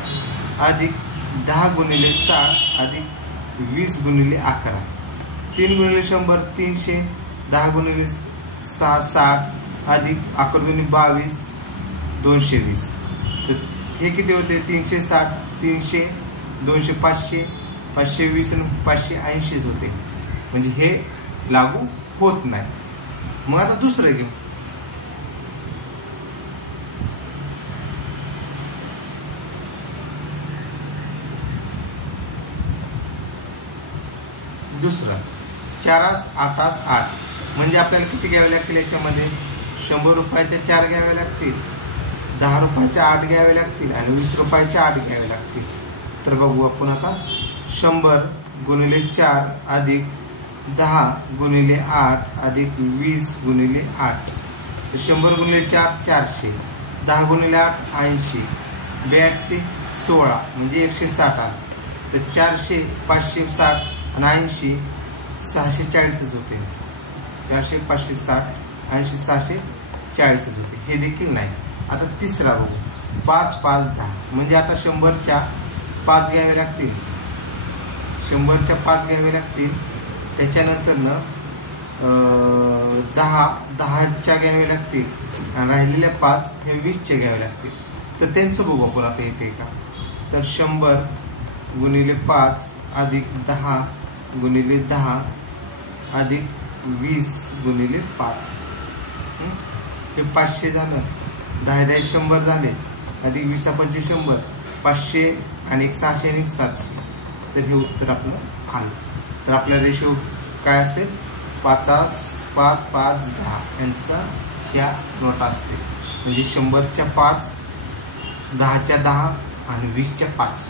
अधिक 10 गुणिले 60 अधिक 20 गुणिले 11. 3 गुणिले 100 300, 10 गुणिले 6 60 अधिक 11 दुनी 22 220. तर हे किती होते, 360 300 200 500 520 आणि 580 होते. म्हणजे हे लागू होत नाही. मग आता दुसरं घेऊ. दुसरं 4 8 8, म्हणजे आपल्याला किती घ्यावे लागतील याच्यामध्ये, 100 रुपयाच्या 4 घ्याव्या लागतील, 10 रुपयाच्या 8 घ्यावे लागतील आणि 20 रुपयाच्या 8 घ्यावे लागतील. तर बघू आपण आता 100 गुणिले 4 अधिक 10 गुणिले 8 अधिक 20 गुणिले 8. तर 100 गुणिले 4 400, 10 गुणिले 8 80, 82 16 म्हणजे 160 आले. तर 400 560 आणि 80 640 होते. 400 560 80 640 होते. हे देखील नाही. आता तिसरा बघू, 5 5 10, म्हणजे आता 100च्या 5 घ्यावे लागतील, 100च्या 5 घ्यावे लागतील. त्याच्यानंतर 10च्या घ्यावे लागतील आणि राहिलेल्या 5 हे 20चे घ्यावे लागतील. तर त्यांचं बघू आपण आता येते का. तर 100 गुणिले 5 अधिक 10 गुणिले 10 अधिक 20 गुणिले 5, हे 500 झालं, 10 10 100 झाले, अधिक 20 25 100, 500 आणि 600 आणि 700. तर हे उत्तर आपलं आलं. तर आपला रेशो काय असेल, 5 5 5 10 यांचा ह्या नोटा असते. म्हणजे 100च्या 5, 10च्या 10 आणि 20च्या 5.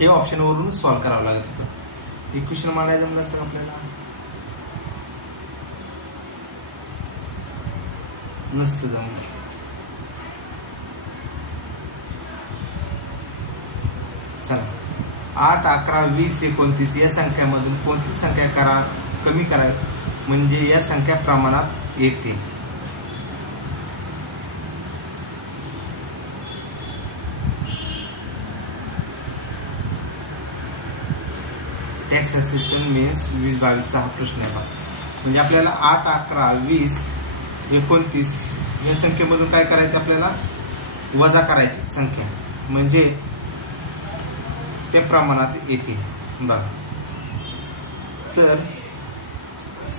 हे ऑप्शनवरून सॉल्व्ह करावं लागत होतं. इक्वेशन मांडायला जमलं असतं आपल्याला, नसतं जमलं. चला, 8 11 20 29 या संख्यामधून कोणती संख्या कमी करावी, म्हणजे या संख्या प्रमाणात येते. टॅक्स असिस्टंट मेन्स 20-22 हा प्रश्न आहे. म्हणजे आपल्याला 8 11 20 29 या संख्येमधून काय करायचं, आपल्याला वजा करायची संख्या, म्हणजे त्या प्रमाणात येते. बघा, तर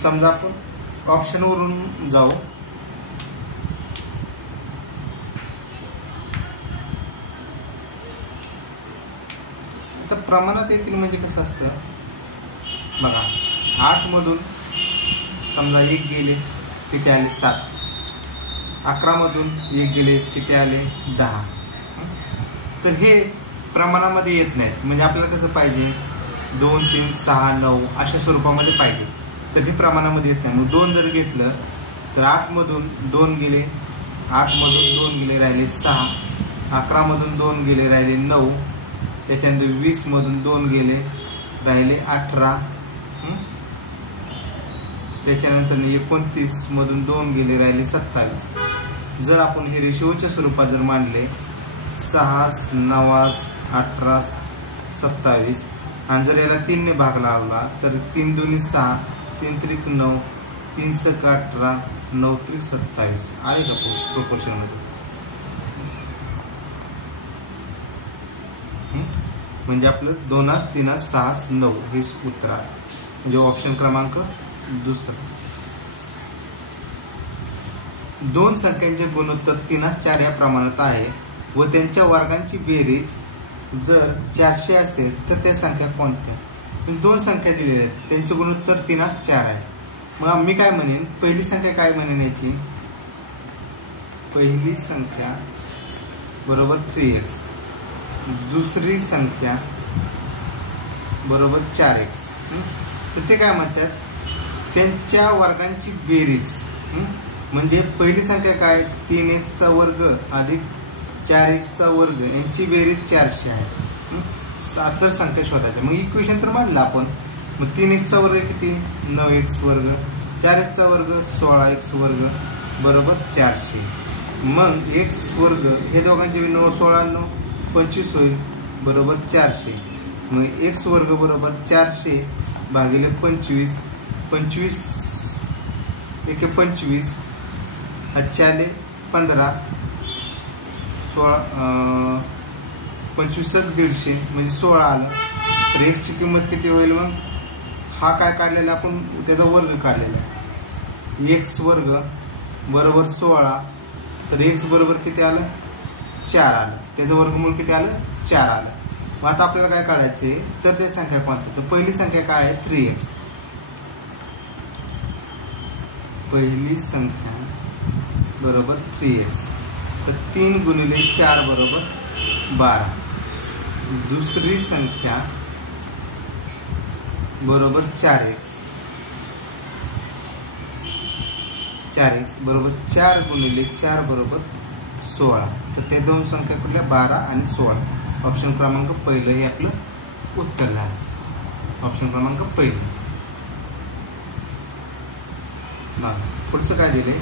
समजा आपण ऑप्शनवरून जाऊ. आता प्रमाणात येतील म्हणजे कसं असतं बघा, 8 मधून समजा 1 गेले किती आले 7, 11 मधून 1 गेले किती आले 10. तर हे प्रमाणामध्ये येत नाहीत. म्हणजे आपल्याला कसं पाहिजे, 2 3 6 9 अशा स्वरूपामध्ये पाहिजे. तर हे प्रमाणामध्ये येत नाही. मग 2 जर घेतलं तर 8 मधून 2 गेले, 8 मधून 2 गेले राहिले 6, 11 मधून 2 गेले राहिले 9, त्याच्यानंतर 20 मधून 2 गेले राहिले 18, त्याच्यानंतर 29 मधून 2 गेले राहिले 27. जर आपण हे रेशिओच्या स्वरूपात जर मांडले 6 9 18 27 आणि जर याला 3 ने भाग लावला तर 3 2 6 3 त्रिक 9 3 6 18 9 त्रिक 27 आले का प्रोपोर्शन मध्ये. म्हणजे आपलं 2 3 6 9 हे उत्तर आहे. म्हणजे ऑप्शन क्रमांक दुसरा. दोन संख्यांचे गुणोत्तर 3:4 या प्रमाणात आहे व त्यांच्या वर्गांची बेरीज जर 400 असेल तर त्या संख्या कोणत्या? दोन संख्या दिलेल्या आहेत, त्यांचे गुणोत्तर 3:4 आहे. मग मी काय म्हणेन, पहिली संख्या काय म्हणेन याची, पहिली संख्या बरोबर 3x, दुसरी संख्या बरोबर 4x. तर ते काय म्हणतात, त्यांच्या वर्गांची बेरीज. म्हणजे पहिली संख्या काय, 3x चा वर्ग अधिक 4x चा वर्ग यांची बेरीज 400 आहे. तर संख्या शोधायच्या. मग इक्वेशन तर मांडलं आपण. मग 3x चा वर्ग किती, 9x वर्ग, 4x चा वर्ग 16x वर्ग बरोबर 400. मग x वर्ग हे दोघांचे 9 16 9 25 होईल बरोबर 400. मग x वर्ग बरोबर 400 भागिले 25, 25 एके 25, 4 15, 16 25 150 म्हणजे 16 आलं. तर x ची किंमत किती होईल, मग हा काय काढलेला आपण, त्याचा वर्ग काढलेला आहे. x वर्ग बरोबर 16, तर x बरोबर किती आलं, 4 आलं. त्याचं वर्गमूळ किती आलं, 4 आलं. मग आता आपल्याला काय काढायचे, तर ते संख्या कोणती, तर पहिली संख्या काय आहे 3x. पहिली संख्या बरोबर 3x, तर 3 गुणिले 4 बरोबर 12. दुसरी संख्या बरोबर 4x, 4x बरोबर 4 गुणिले 4 बरोबर 16. तर ते दोन संख्या कुठल्या, 12 आणि 16. ऑप्शन क्रमांक पहिलं हे आपलं उत्तर झालं. ऑप्शन क्रमांक पहिलं. पुढचं काय दिले,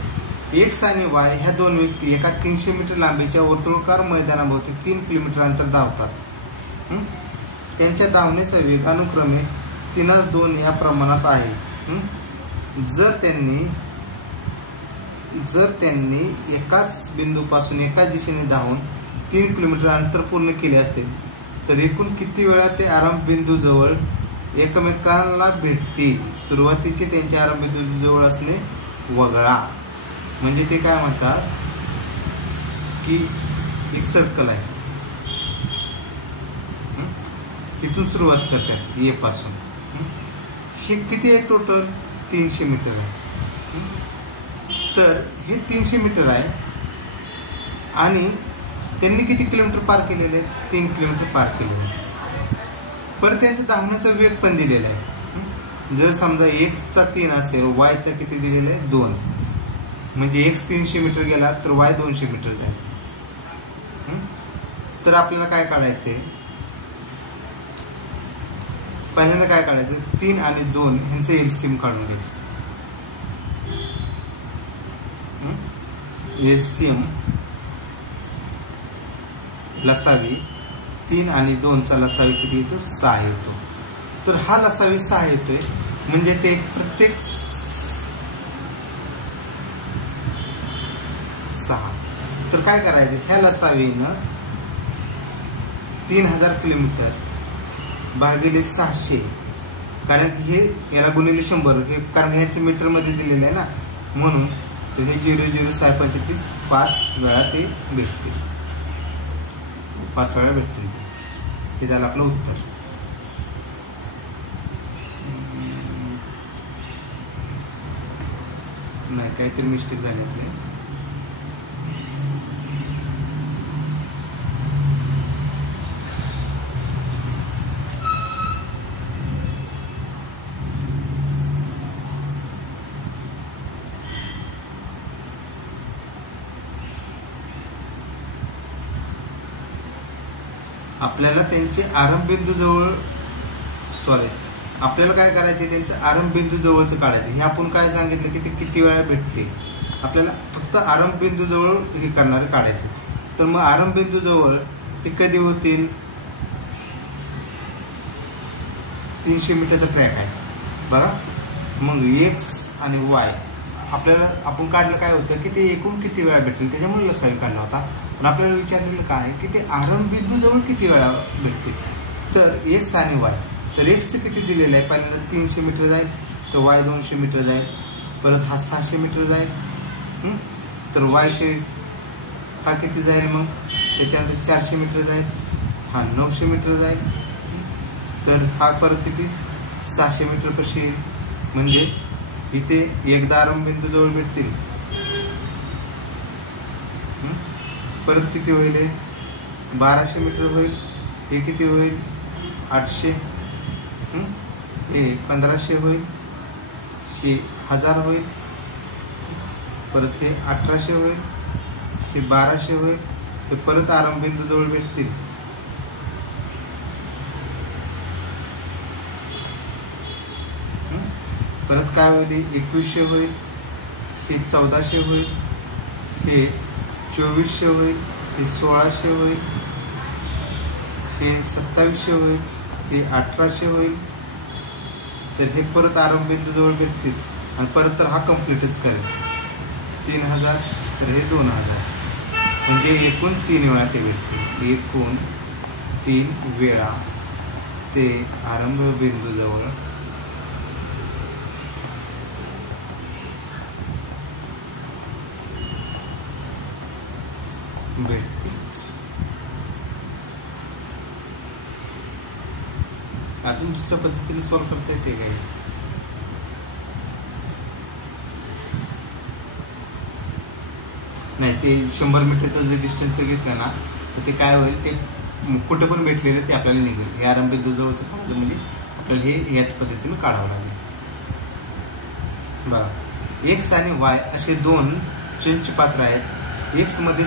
एक्स आणि वाय ह्या दोन व्यक्ती एका 300 मीटर लांबीच्या वर्तुळाकार मैदानाभोवती 3 किलोमीटर अंतर धावतात. त्यांच्या धावण्याचा वेग अनुक्रमे 3:2 या प्रमाणात आहे. जर त्यांनी एकाच बिंदूपासून एकाच दिशेने धावून 3 किलोमीटर अंतर पूर्ण केले असेल तर एकूण किती वेळा ते आरंभ बिंदू जवळ एकमेकांना भेटतील. सुरुवातीचे त्यांचे आरंभ बिंदू जवळ असणे वगळा. म्हणजे ते काय म्हणतात की एक सर्कल आहे, इथून सुरुवात करतात ए पासून. हे किती आहे टोटल, 300 मीटर आहे. तर हे 300 मीटर आहे आणि त्यांनी किती किलोमीटर पार केलेले, 3 किलोमीटर पार केलेले. परत त्यांचा धावण्याचा वेग पण दिलेला आहे. जर समजा x चा 3 असेल, y चा किती दिलेला आहे 2, म्हणजे x 300 मीटर गेला तर y 200 मीटर जाईल. तर आपल्याला काय काढायचंय, पहिल्यांदा काय काढायचं, 3 आणि 2 यांचं एलसीएम काढून घ्यायचं. एलसीएम लसावी 3 आणि 2 चा लसावी किती येतो, 6 येतो. तर हा लसावी 6 येतोय, म्हणजे ते प्रत्येक 6. तर काय करायचं, ह्या लसावीनं 3000 किलोमीटर भागिले 600, कारण की हे याला गुणिले 100, हे कारण ह्याचे मीटर मध्ये दिलेले आहे ना, म्हणून तर हे 00635 5 वेळा ते भेटते, 5 वेळा भेटतील. हे झालं आपलं उत्तर. नाही, काहीतरी मिस्टेक झाली आपली. आपल्याला त्यांचे आरंभ बिंदू जवळ, आपल्याला काय करायचे, त्यांचं आरंभ बिंदू जवळचं काढायचं. हे आपण काय सांगितलं की ते किती वेळा भेटते, आपल्याला फक्त आरंभ बिंदू जवळ हे करणारे काढायचे. तर मग आरंभ बिंदू जवळ हे कधी होतील, 300 मीटरचा ट्रॅक आहे बघा. मग एक्स आणि वाय आपल्याला आपण काढलं काय होतं की ते एकूण किती वेळा भेटतील, त्याच्यामुळे लसावी काढला होता. पण आपल्याला विचारलेलं काय की ते आरंभ बिंदू जवळ किती वेळा भेटतील. तर एक्स आणि वाय, तर एक्सचं किती दिलेलं आहे, पहिल्यांदा 300 मीटर जाईल, तर वाय 200 मीटर जाईल, परत हा 600 मीटर जाईल, तर वाय हा किती जाईल मग, त्याच्यानंतर 400 मीटर जाईल, हा 900 मीटर जाईल, तर हा परत किती 600 मीटर कशी येईल. म्हणजे इथे एकदा आरंभबिंदू जवळ भेटतील, परत किती होईल, 1200 मीटर होईल, हे किती होईल 800, हे 1500 होईल, हे 1000 होईल, परत हे 1800 होईल, हे 1200 होईल, हे परत आरंभबिंदू जवळ भेटतील. परत काय होईल, 2100 होईल, हे 1400 होईल, हे 2400 होईल, हे 1600 होईल, हे 2700 होईल, हे 1800 होईल. तर हे परत आरंभबिंदू जवळ भेटतील आणि परत तर हा कम्प्लीटच करेल. 3000, तर हे 2000, म्हणजे एकूण 3 वेळा ते भेटतील. एकूण 3 वेळा ते आरंभबिंदू जवळ भेटतील. अजून दुसऱ्या पद्धतीने सॉल्व करता येते काय, नाही ते 100 मीटरचं जे डिस्टन्स घेतलं ना, तर ते काय होईल, ते कुठे पण भेटलेलं ते आपल्याला निघेल. हे आरंभबिंदू जवळचं काढायचं म्हणजे आपल्याला हे याच पद्धतीने काढावं लागेल. बघा, एक्स आणि वाय असे 2 चेंजचे पात्र आहेत. एक्स मध्ये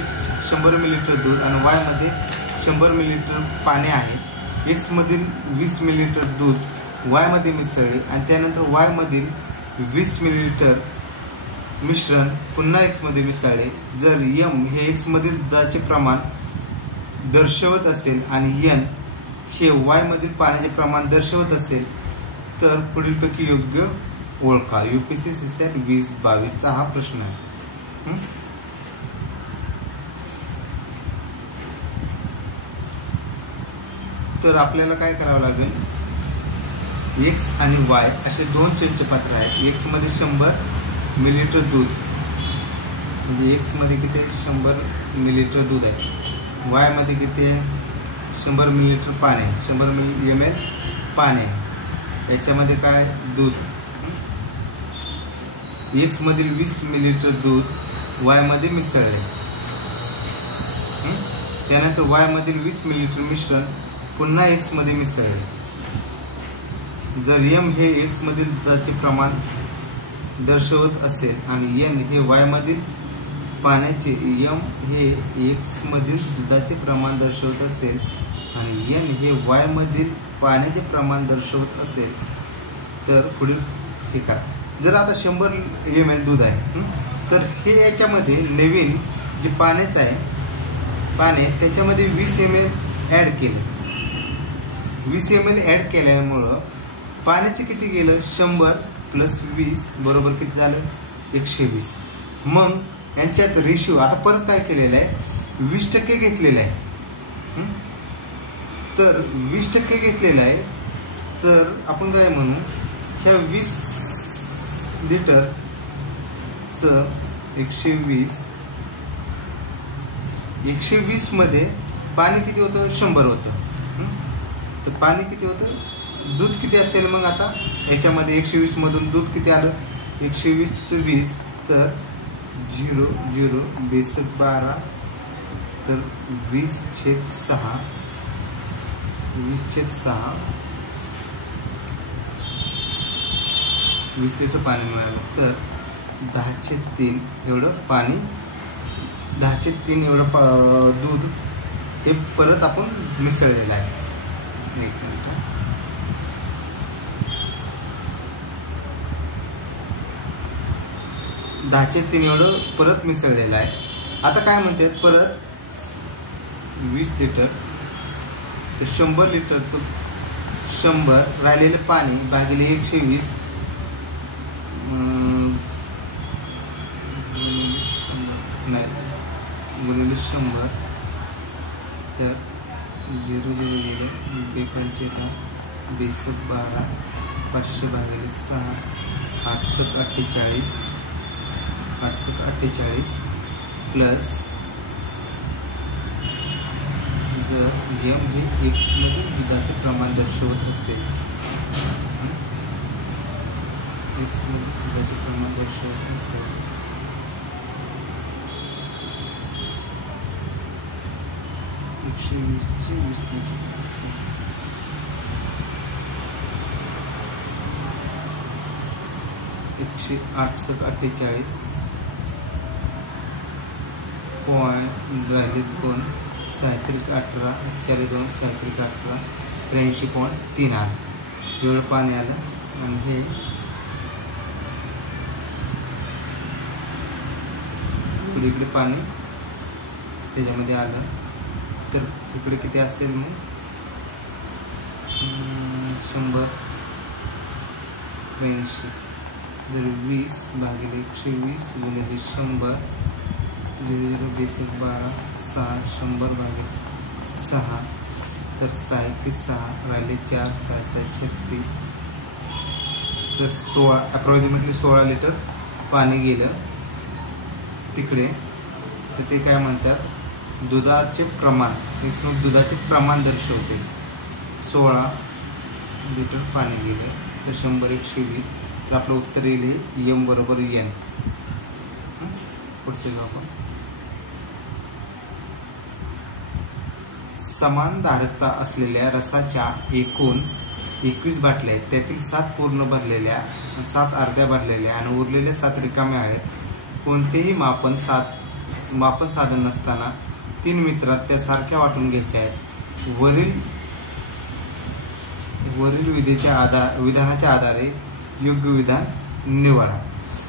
100 मिलीलिटर दूध आणि वाय मध्ये 100 मिलीलिटर पाणी आहे. एक्स मधील 20 मिलीलिटर दूध वाय मध्ये मिसळले आणि त्यानंतर वाय मधील 20 मिलीलिटर मिश्रण पुन्हा एक्स मध्ये मिसळले. जर यम हे एक्स मधील दुधाचे प्रमाण दर्शवत असेल आणि एन हे वाय मधील पाण्याचे प्रमाण दर्शवत असेल तर पुढीलपैकी योग्य ओळखा. UPSC CSAT 2022 हा प्रश्न आहे. तर आपल्याला काय करावं लागेल, एक्स आणि वाय असे 2 चेंजचे पात्र आहेत. एक्स मध्ये 100 मिलीलिटर दूध, म्हणजे एक्स मध्ये किती आहे 100 मिलीलिटर दूध आहे, वाय मध्ये किती आहे 100 मिलीलिटर पाणी आहे, 100 ml पाणी आहे. याच्यामध्ये काय दूध, एक्स मधील 20 मिलीलिटर दूध वाय मध्ये मिसळले, त्यानंतर वाय मधील 20 मिलीलिटर मिश्रण पुन्हा एक्स मध्ये मिसळले. जर एम हे एक्स मधील दुधाचे प्रमाण दर्शवत असेल आणि एन हे वाय मधील पाण्याचे, एम हे एक्स मधील दुधाचे प्रमाण दर्शवत असेल आणि एन हे वाय मधील पाण्याचे प्रमाण दर्शवत असेल तर पुढील ठीक आहे. जर आता 100 ml दूध आहे, तर हे याच्यामध्ये नवीन जे पाण्याचं आहे पाणी त्याच्यामध्ये 20 ml ॲड केले. 20 ml ॲड केल्यामुळं पाण्याचे किती गेलं, 100 + 20 बरोबर किती झालं 120. मग यांच्यात रेशिओ आता परत काय केलेलं आहे, 20% घेतलेलं आहे. तर 20% घेतलेलं आहे, तर आपण काय म्हणू, ह्या 20 लिटरचं 120 मध्ये पाणी किती होतं 100 होतं. तर पाणी किती होतं, दूध किती असेल मग आता याच्यामध्ये 120 मधून दूध किती आलं 120 + 20 तर 0 0 बेसिक 12 तर 20/6 20 लिटर पाणी मिळालं. तर 10/3 एवढं पाणी, 10/3 एवढं दूध हे परत आपण मिसळलेलं आहे. 1 मिनिट, 10/3 एवढं परत मिसळलेलं आहे. आता काय म्हणतात, परत 20 लिटर तर 100 लिटरचं 100 राहिलेलं पाणी भागिले 120 नाही गुणिले 100 तर 0 0 गेले 12 500 भागिले 6 8 48 प्लस जर m हे x मध्ये दुधाचे प्रमाण दर्शवत असेल, x मध्ये दुधाचे प्रमाण दर्शवत असेल, एकशे 848 पॉईंट राहिले 2 साहित्रिक 18 42 साहित्रिक 18 83.3 वेळ पाणी आलं आणि हे इकडे पाणी त्याच्यामध्ये आलं तर इकडे किती असेल मग 100 जर 20 भागिले 120 गुणिले 100 0 बेसिक 12 6 100 भागिले 6 तर 6 × 6 राहिले 4 6 6 36 तर 16 अप्रॉक्सिमेटली 16 लिटर पाणी गेलं तिकडे. तर ते काय म्हणतात दुधाचे प्रमाण, x मध्ये दुधाचे प्रमाण दर्शवते. 16 लिटर पाणी गेले तर 100 120 तर आपलं उत्तर येईल हे m बरोबर n. पुढचे घेऊ आपण. समान धारकता असलेल्या रसाच्या एकूण 21 बाटल्या आहेत. त्यातील 7 पूर्ण भरलेल्या, 7 अर्ध्या भरलेल्या आणि उरलेल्या 7 रिकाम्या आहेत. कोणतेही मापन साधन नसताना 3 मित्रात त्या सारख्या वाटून घ्यायच्या आहेत. वरील विधानाच्या आधारे योग्य विधान निवडा.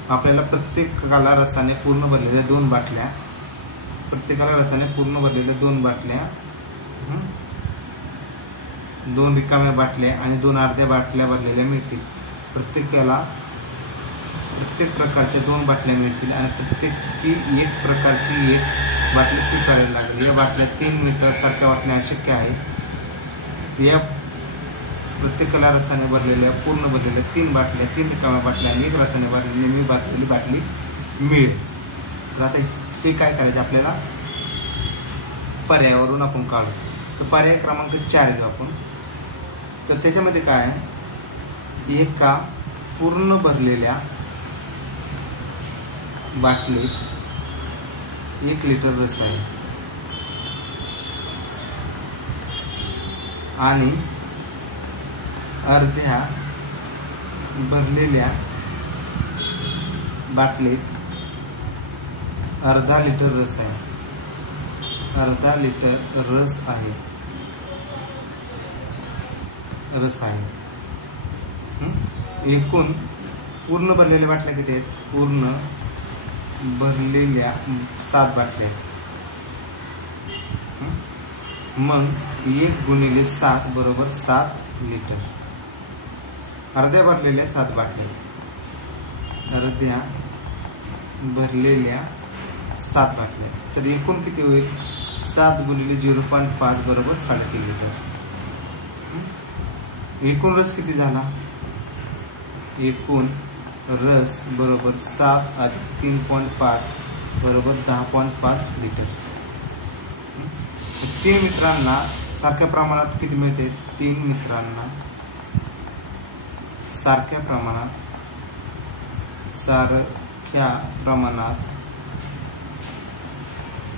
आपल्याला प्रत्येकाला रसाने पूर्ण भरलेल्या 2 बाटल्या, प्रत्येकाला रसाने पूर्ण भरलेल्या 2 बाटल्या, 2 रिकाम्या बाटल्या आणि 2 अर्ध्या बाटल्या भरलेल्या मिळतील. प्रत्येक प्रकारच्या 2 बाटल्या मिळतील आणि प्रत्येकी एक प्रकारची एक बाटली स्वीकारावी लागेल. या बाटल्या 3 मित्रांसारख्या वाटणे आवश्यक आहे. या प्रत्येकाला रसाने भरलेल्या पूर्ण भरलेल्या 3 बाटल्या, 3 रिकाम्या बाटल्या आणि 1 रसाने भरलेली नेहमी भरलेली बाटली मिळेल. तर आता ते काय करायचं आपल्याला पर्यायावरून आपण काढू. तर पर्याय क्रमांक 4 घेऊ आपण. तर त्याच्यामध्ये काय आहे, एका पूर्ण भरलेल्या बाटलीत 1 लिटर रस आहे आणि अर्ध्या भरलेल्या बाटलीत अर्धा लिटर रस आहे, अर्धा लिटर रस आहे. एकूण पूर्ण भरलेल्या बाटल्या किती आहेत, पूर्ण भरलेल्या 7 बाटल्या आहेत. मग 1 गुणिले 7 बरोबर 7 लिटर. अर्ध्या भरलेल्या 7 बाटल्या, अर्ध्या भरलेल्या 7 बाटल्या. तर एकूण किती होईल, 7 गुणिले 0.5 बरोबर 3.5 लिटर. एकूण रस किती झाला, एकूण रस बरोबर 7 अधिक 3.5 बरोबर 10.5 लिटर. 3 मित्रांना सारख्या प्रमाणात किती मिळते, 3 मित्रांना सारख्या प्रमाणात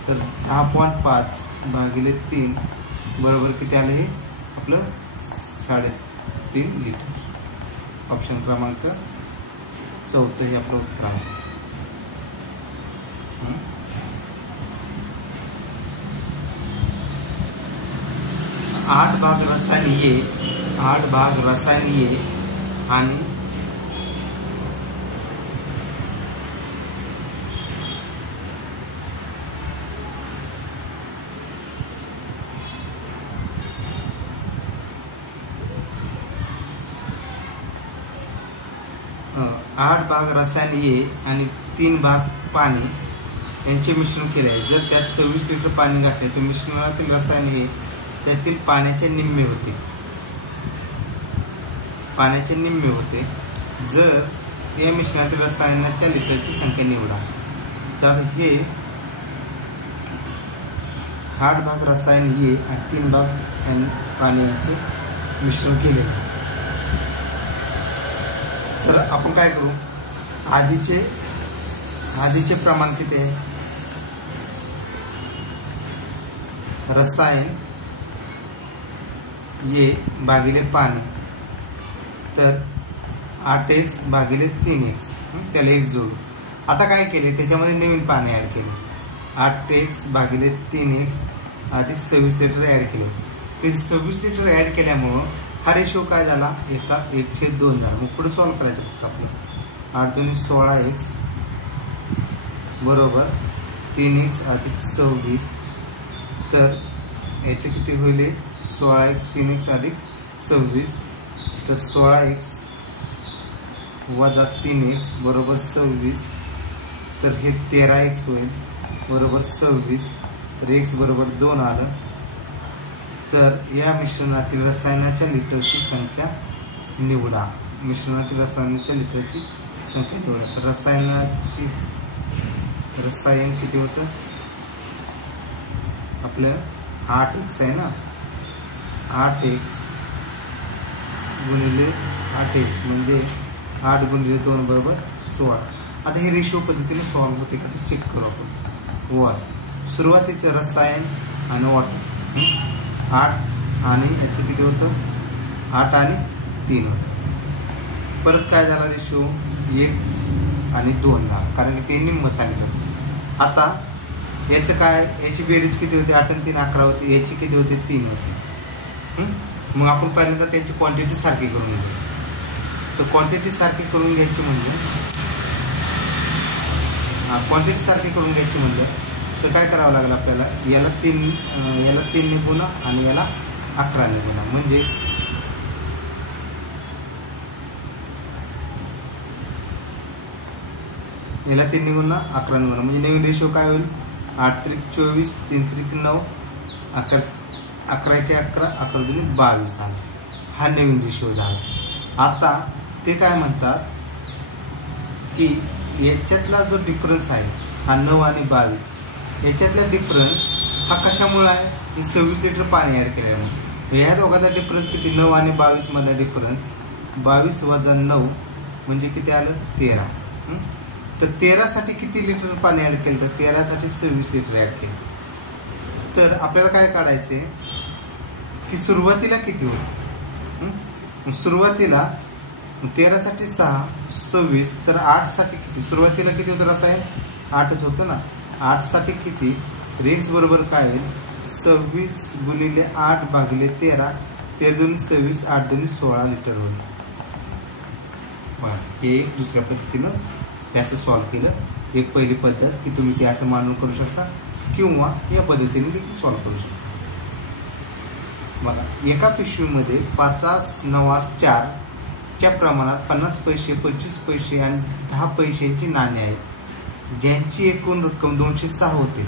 तर 10.5 भागिले 3 बरोबर किती आले, हे आपलं 3.5 लिटर. ऑप्शन क्रमांक 4 हे आपलं उत्तर आहे. 8 भाग रसायनीय, 8 भाग रसायनीय आणि 8 भाग रसायनीय आणि 3 भाग पाणी यांचे मिश्रण केले आहे. जर त्यात 26 लिटर पाणी घातले तर मिश्रणातील रसायनीय त्यातील पाण्याचे निम्मे होते, पाण्याचे निम्मे होते. जर या मिश्रणातील रसायनाच्या लिटरची संख्या निवडा. तर हे 8 भाग रसायन ए आणि 3 भाग एन पाण्याचे मिश्रण केले. तर आपण काय करू, आधीचे प्रमाण किती आहे, रसायन ए भागिले पाणी, तर 8x भागिले 3x, त्याला एक जोडू. आता काय केले, त्याच्यामध्ये नवीन पाणी ऍड केले, 8x भागिले 3x अधिक 26 लिटर ऍड केले. ते 26 लिटर ऍड केल्यामुळं हा रेशो काय झाला, 1/2 झाला. मग पुढे सॉल्व्ह करायचं फक्त आपलं. 8 × 16x बरोबर 3x अधिक 26, तर याचे किती होईल, 16x 3x अधिक 26, तर 16x वजा 3x बरोबर 26, तर हे 13x होईल बरोबर 26, तर x बरोबर 2 आलं. तर या मिश्रणातील रसायनाच्या लिटरची संख्या निवडा. मिश्रणातील रसायनाच्या लिटरची संख्या निवडा. तर रसायन किती होतं आपलं, 8x आहे ना, 8x गुणिले 8x म्हणजे 8 गुणिले 2 बरोबर 16. आता हे रेशो पद्धतीने सॉल्व्ह होते का ते चेक करू आपण. वर सुरुवातीचे रसायन आणि वॉटर 8 आणि याचं किती होतं, 8 आणि 3 होतं. परत काय झाला, रेशो 1 आणि 2 झाला, कारण की ते निम्म सांगितलं. आता याचं काय, याची बेरीज किती होती, 8 आणि 3 11 होती, याची किती होते, 3 होती. मग आपण पहिल्यांदा त्यांची क्वांटिटी सारखी करून घेऊ. तर क्वांटिटी सारखी करून घ्यायची म्हणजे तर काय करावं लागेल आपल्याला, याला 3 ने गुणा आणि याला 11 ने गुणा, म्हणजे याला 3 ने गुणा 11 ने गुणा, म्हणजे नवीन रेशो काय होईल, 8 त्रिक 24, 3 त्रिक 9, 11 11 11, 11 दूनी 22 आला. हा नवीन रेशो झाला. आता ते काय म्हणतात की याच्यातला जो डिफरन्स आहे हा 9 आणि 22, याच्यातला डिफरन्स हा कशामुळे आहे, 26 लिटर पाणी ऍड केल्यामुळे. ह्या दोघांचा डिफरन्स किती, 9 आणि 22 मधला डिफरन्स, 22 वजा 9 म्हणजे किती आलं, 13. तर 13 साठी किती लिटर पाणी ऍड केलं, तर 13 साठी 26 लिटर ऍड केलं. तर आपल्याला काय काढायचे की सुरुवातीला किती होतं, सुरुवातीला 13 साठी 6 26, तर 8 साठी किती, सुरुवातीला किती होतं रसायन, 8च होतं ना, 8 साठी किती, तर x बरोबर काय होईल, 26 गुणिले 8 भागिले 13, 13 दूनी 26, 8 दूनी 16 लिटर होईल. हे दुसऱ्या पद्धतीनं हे असं सॉल्व्ह केलं. एक पहिली पद्धत की तुम्ही ते असं मानून करू शकता किंवा या पद्धतीने देखील सॉल्व्ह करू शकता. बघा, एका पिशवीमध्ये 50, 90, 4 च्या प्रमाणात 50 पैसे, 25 पैसे आणि 10 पैशांची नाणी आहेत, ज्यांची एकूण रक्कम 206 होते.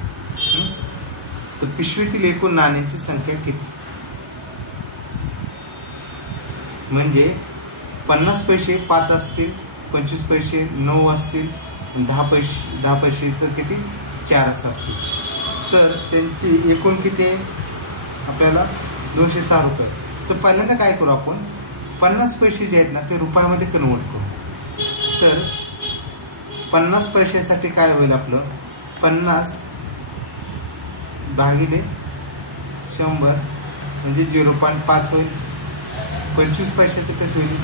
तर पिशवीतील एकूण नाण्यांची संख्या किती, म्हणजे 50 पैसे 5 असतील, 25 पैसे 9 असतील, 10 पैसेचं किती 4 असतील. तर त्यांची एकूण किती आहे आपल्याला, 206 रुपये. तर पहिल्यांदा काय करू आपण, 50 पैसे जे आहेत ना ते रुपयामध्ये कन्वर्ट करू. तर 50 पैशासाठी काय होईल आपलं, 50 भागिले 100 म्हणजे 0.5 होईल. 25 पैशाचं कसं होईल,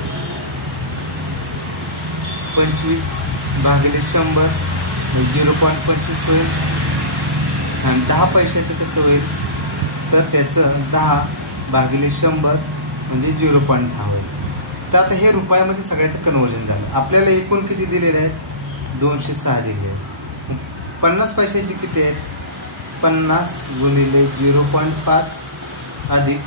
25 भागिले 100 म्हणजे 0.25 होईल. आणि 10 पैशाचं कसं होईल, तर त्याचं 10 भागिले 100 म्हणजे 0.10 होईल. तर आता हे रुपयामध्ये सगळ्याचं कन्वर्जन झालं. आपल्याला एकूण किती दिलेले आहेत, 206 दिलेले आहेत. 50 पैशाचे किती आहेत, 50 गुणिले 0.5 अधिक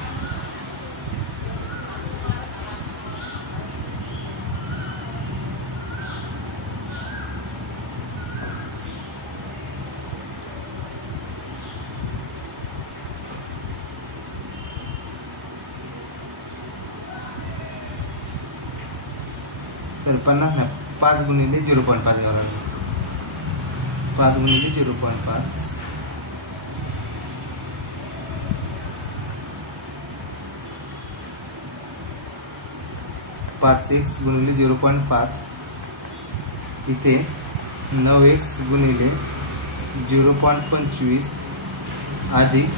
50 नाही, 5 गुणिले 0.5 घ्यावं लागेल. 5 गुणिले 0.5 5x गुणिले 0.5 इथे 9x गुणिले 0.25 अधिक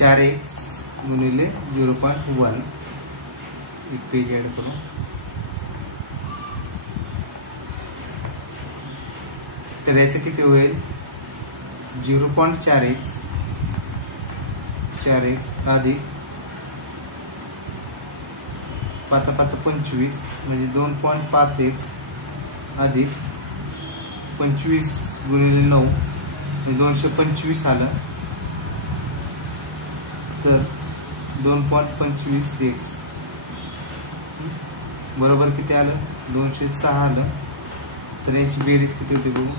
4x गुणिले 0.1 एक पेज ॲड करू. तर याचं किती होईल 0.4x अधिक 5 5 25 म्हणजे 2.5x अधिक 25 गुणिले 9 म्हणजे 225 आलं. तर 2.25x बरोबर किती आलं 206 आलं. तर याची बेरीज किती होती बघू.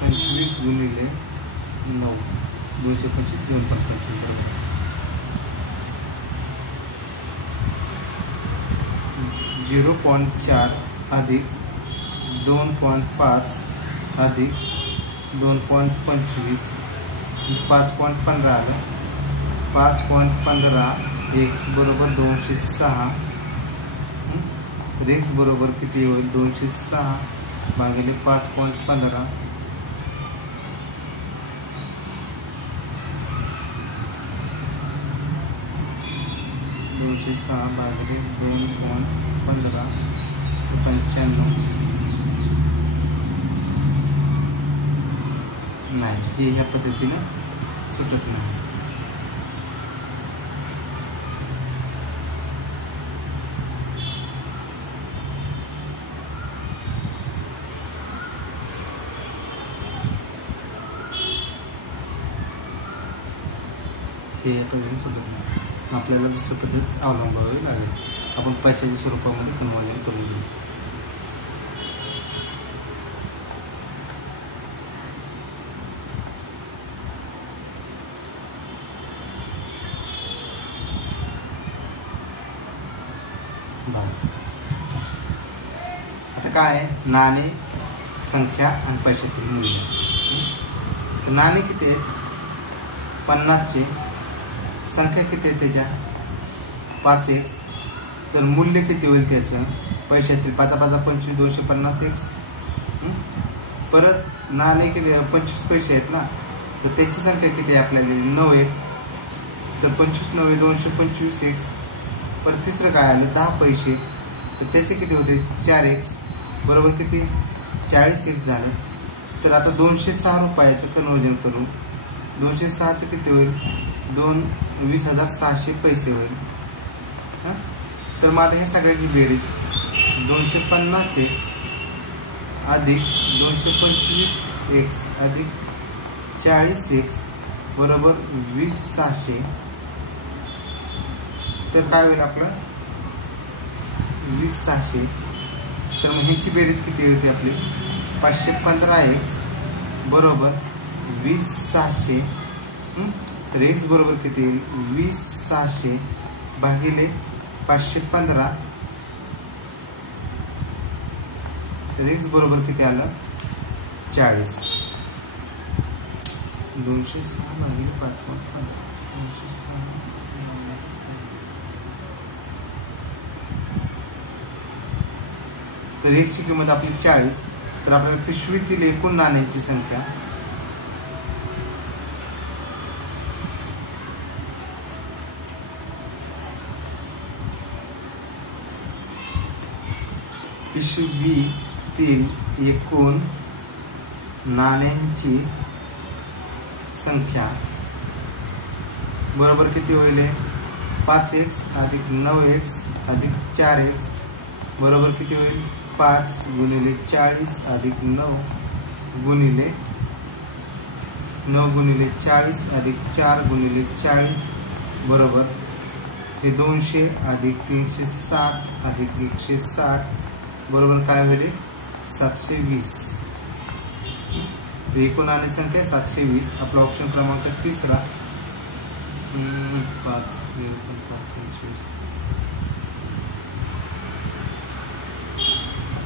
25 गुणिले 9 225 2.25 बरोबर. 0.4 अधिक 2.5 अधिक 2.25 5.15 आलं. 5.15 x बरोबर 206. तर x बरोबर किती होईल 206 भागिले 5.15 206 भागिले 2.15 95. नाही हे ह्या पद्धतीने सुटत नाही. हे या पद्धतीने सुटत नाही. आपल्याला दुसरी पद्धत अवलंबावी लागेल. आपण पैशाच्या स्वरूपामध्ये कन्वर्जन करून घेऊ. आता काय आहे नाणे संख्या आणि पैशातील मूल्य. तर नाणे किती आहेत 50चे संख्या किती आहे त्याच्या 5x. तर मूल्य किती होईल त्याचं पैशातील 5 5 25 250x. परत नाणे किती 25 पैसे आहेत ना तर त्याची संख्या किती आहे आपल्याला 9x. तर 25 9 225x. परत तिसरं काय आलं 10 पैसे तर त्याचे किती होते 4x बरोबर किती 40x झालं. तर आता 206 रुपयाचं कन्वर्जन करू. 206चं किती होईल 20,600 पैसे होईल. तर मग आता हे सगळ्यांची बेरीज 250x अधिक 225x अधिक 40x बरोबर 20,600. तर काय होईल आपलं 20,600. तर मग ह्याची बेरीज किती होते आपली 515x बरोबर 20,600. तर x बरोबर किती येईल 20,600 भागिले 515. तर x बरोबर किती आलं 40. 206 भागिले 515 206. तर x ची किंमत आपली 40. तर आपल्याला पिशवीतील एकूण नाण्यांची संख्या पिशवीतील एकूण नाण्यांची संख्या बरोबर किती होईल 5x अधिक 9x अधिक 4x बरोबर किती होईल 5 गुणिले 40 अधिक 9 गुणिले 40 अधिक 4 गुणिले 40 बरोबर हे 200 अधिक 360 अधिक 160 बरोबर काय होईल 720. एकूण नाणी संख्या 720. आपला ऑप्शन क्रमांक तिसरा 5 25.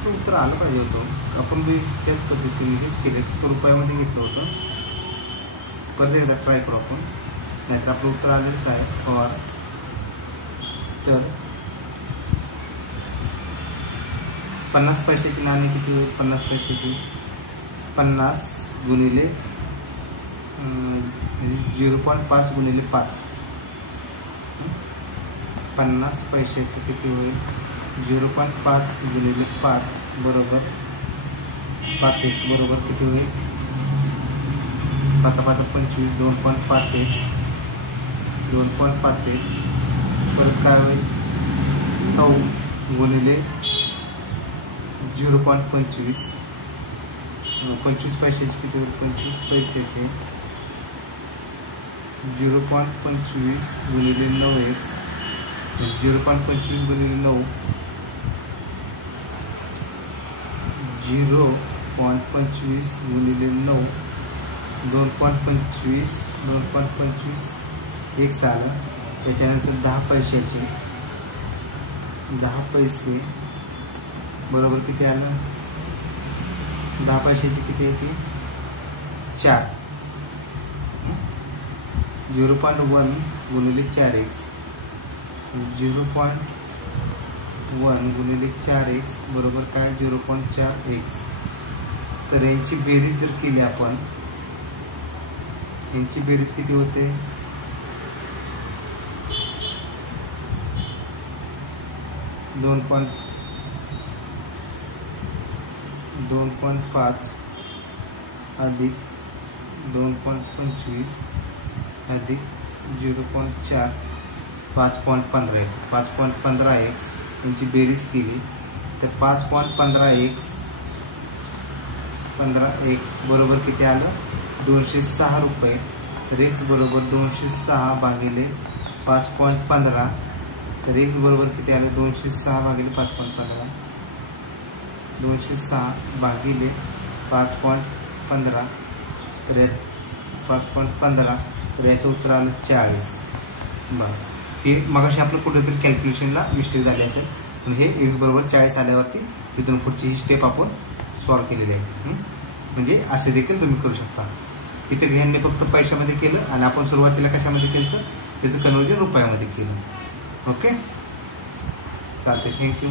आपलं उत्तर आलं पाहिजे होतं. आपण बी त्याच पद्धतीने हेच केले, फक्त रुपयामध्ये घेतलं होतं. परत एकदा ट्राय करू आपण, नाहीतर आपलं उत्तर आलेलंच आहे पवार. तर 50 पैशाची नाणी किती होईल? 50 पैशाची 50 गुणिले 0.5 गुणिले 5. 50 पैशाचं किती होईल? 0.5 गुणिले 5 बरोबर 5x बरोबर किती होईल? 5 5 25 2.5x 2.5x. परत काय होईल? 9 गुणिले 0.25 25 पैशाची किती होईल? 25 पैशाचे 0.25 गुणिले 9x 0.25 गुणिले 9 0.25 गुणिले 9 2.25 x आलं. त्याच्यानंतर 10 पैशाचे 10 पैसे बरोबर किती आलं? 10 पैशाची किती येते? 4. 0.1 गुणिले 4x 0.1 गुणिले 4x बरोबर काय? 0.4x. तर यांची बेरीज जर केली आपण, यांची बेरीज किती होते? 2.5 अधिक 2.25 अधिक 0.4 5.15x यांची बेरीज केली तर 15x बरोबर किती आलं? 206 रुपये. तर x बरोबर 206 भागिले 5.15. तर x बरोबर किती आलं? 206 भागिले 5.15 206 भागिले 5.15. तर 5.15. तर याचं उत्तर आलं 40. बरं, हे मगाशी आपलं कुठेतरी कॅल्क्युलेशनला मिस्टेक झाली असेल, पण हे x बरोबर 40 आल्यावरती तिथून पुढची ही स्टेप आपण सॉल्व्ह केलेली आहे. म्हणजे असे देखील तुम्ही करू शकता. इथे ह्यांनी फक्त पैशामध्ये केलं आणि आपण सुरुवातीला कशामध्ये केलं तर त्याचं कन्वर्जन रुपयामध्ये केलं. ओके, चालते. थँक्यू.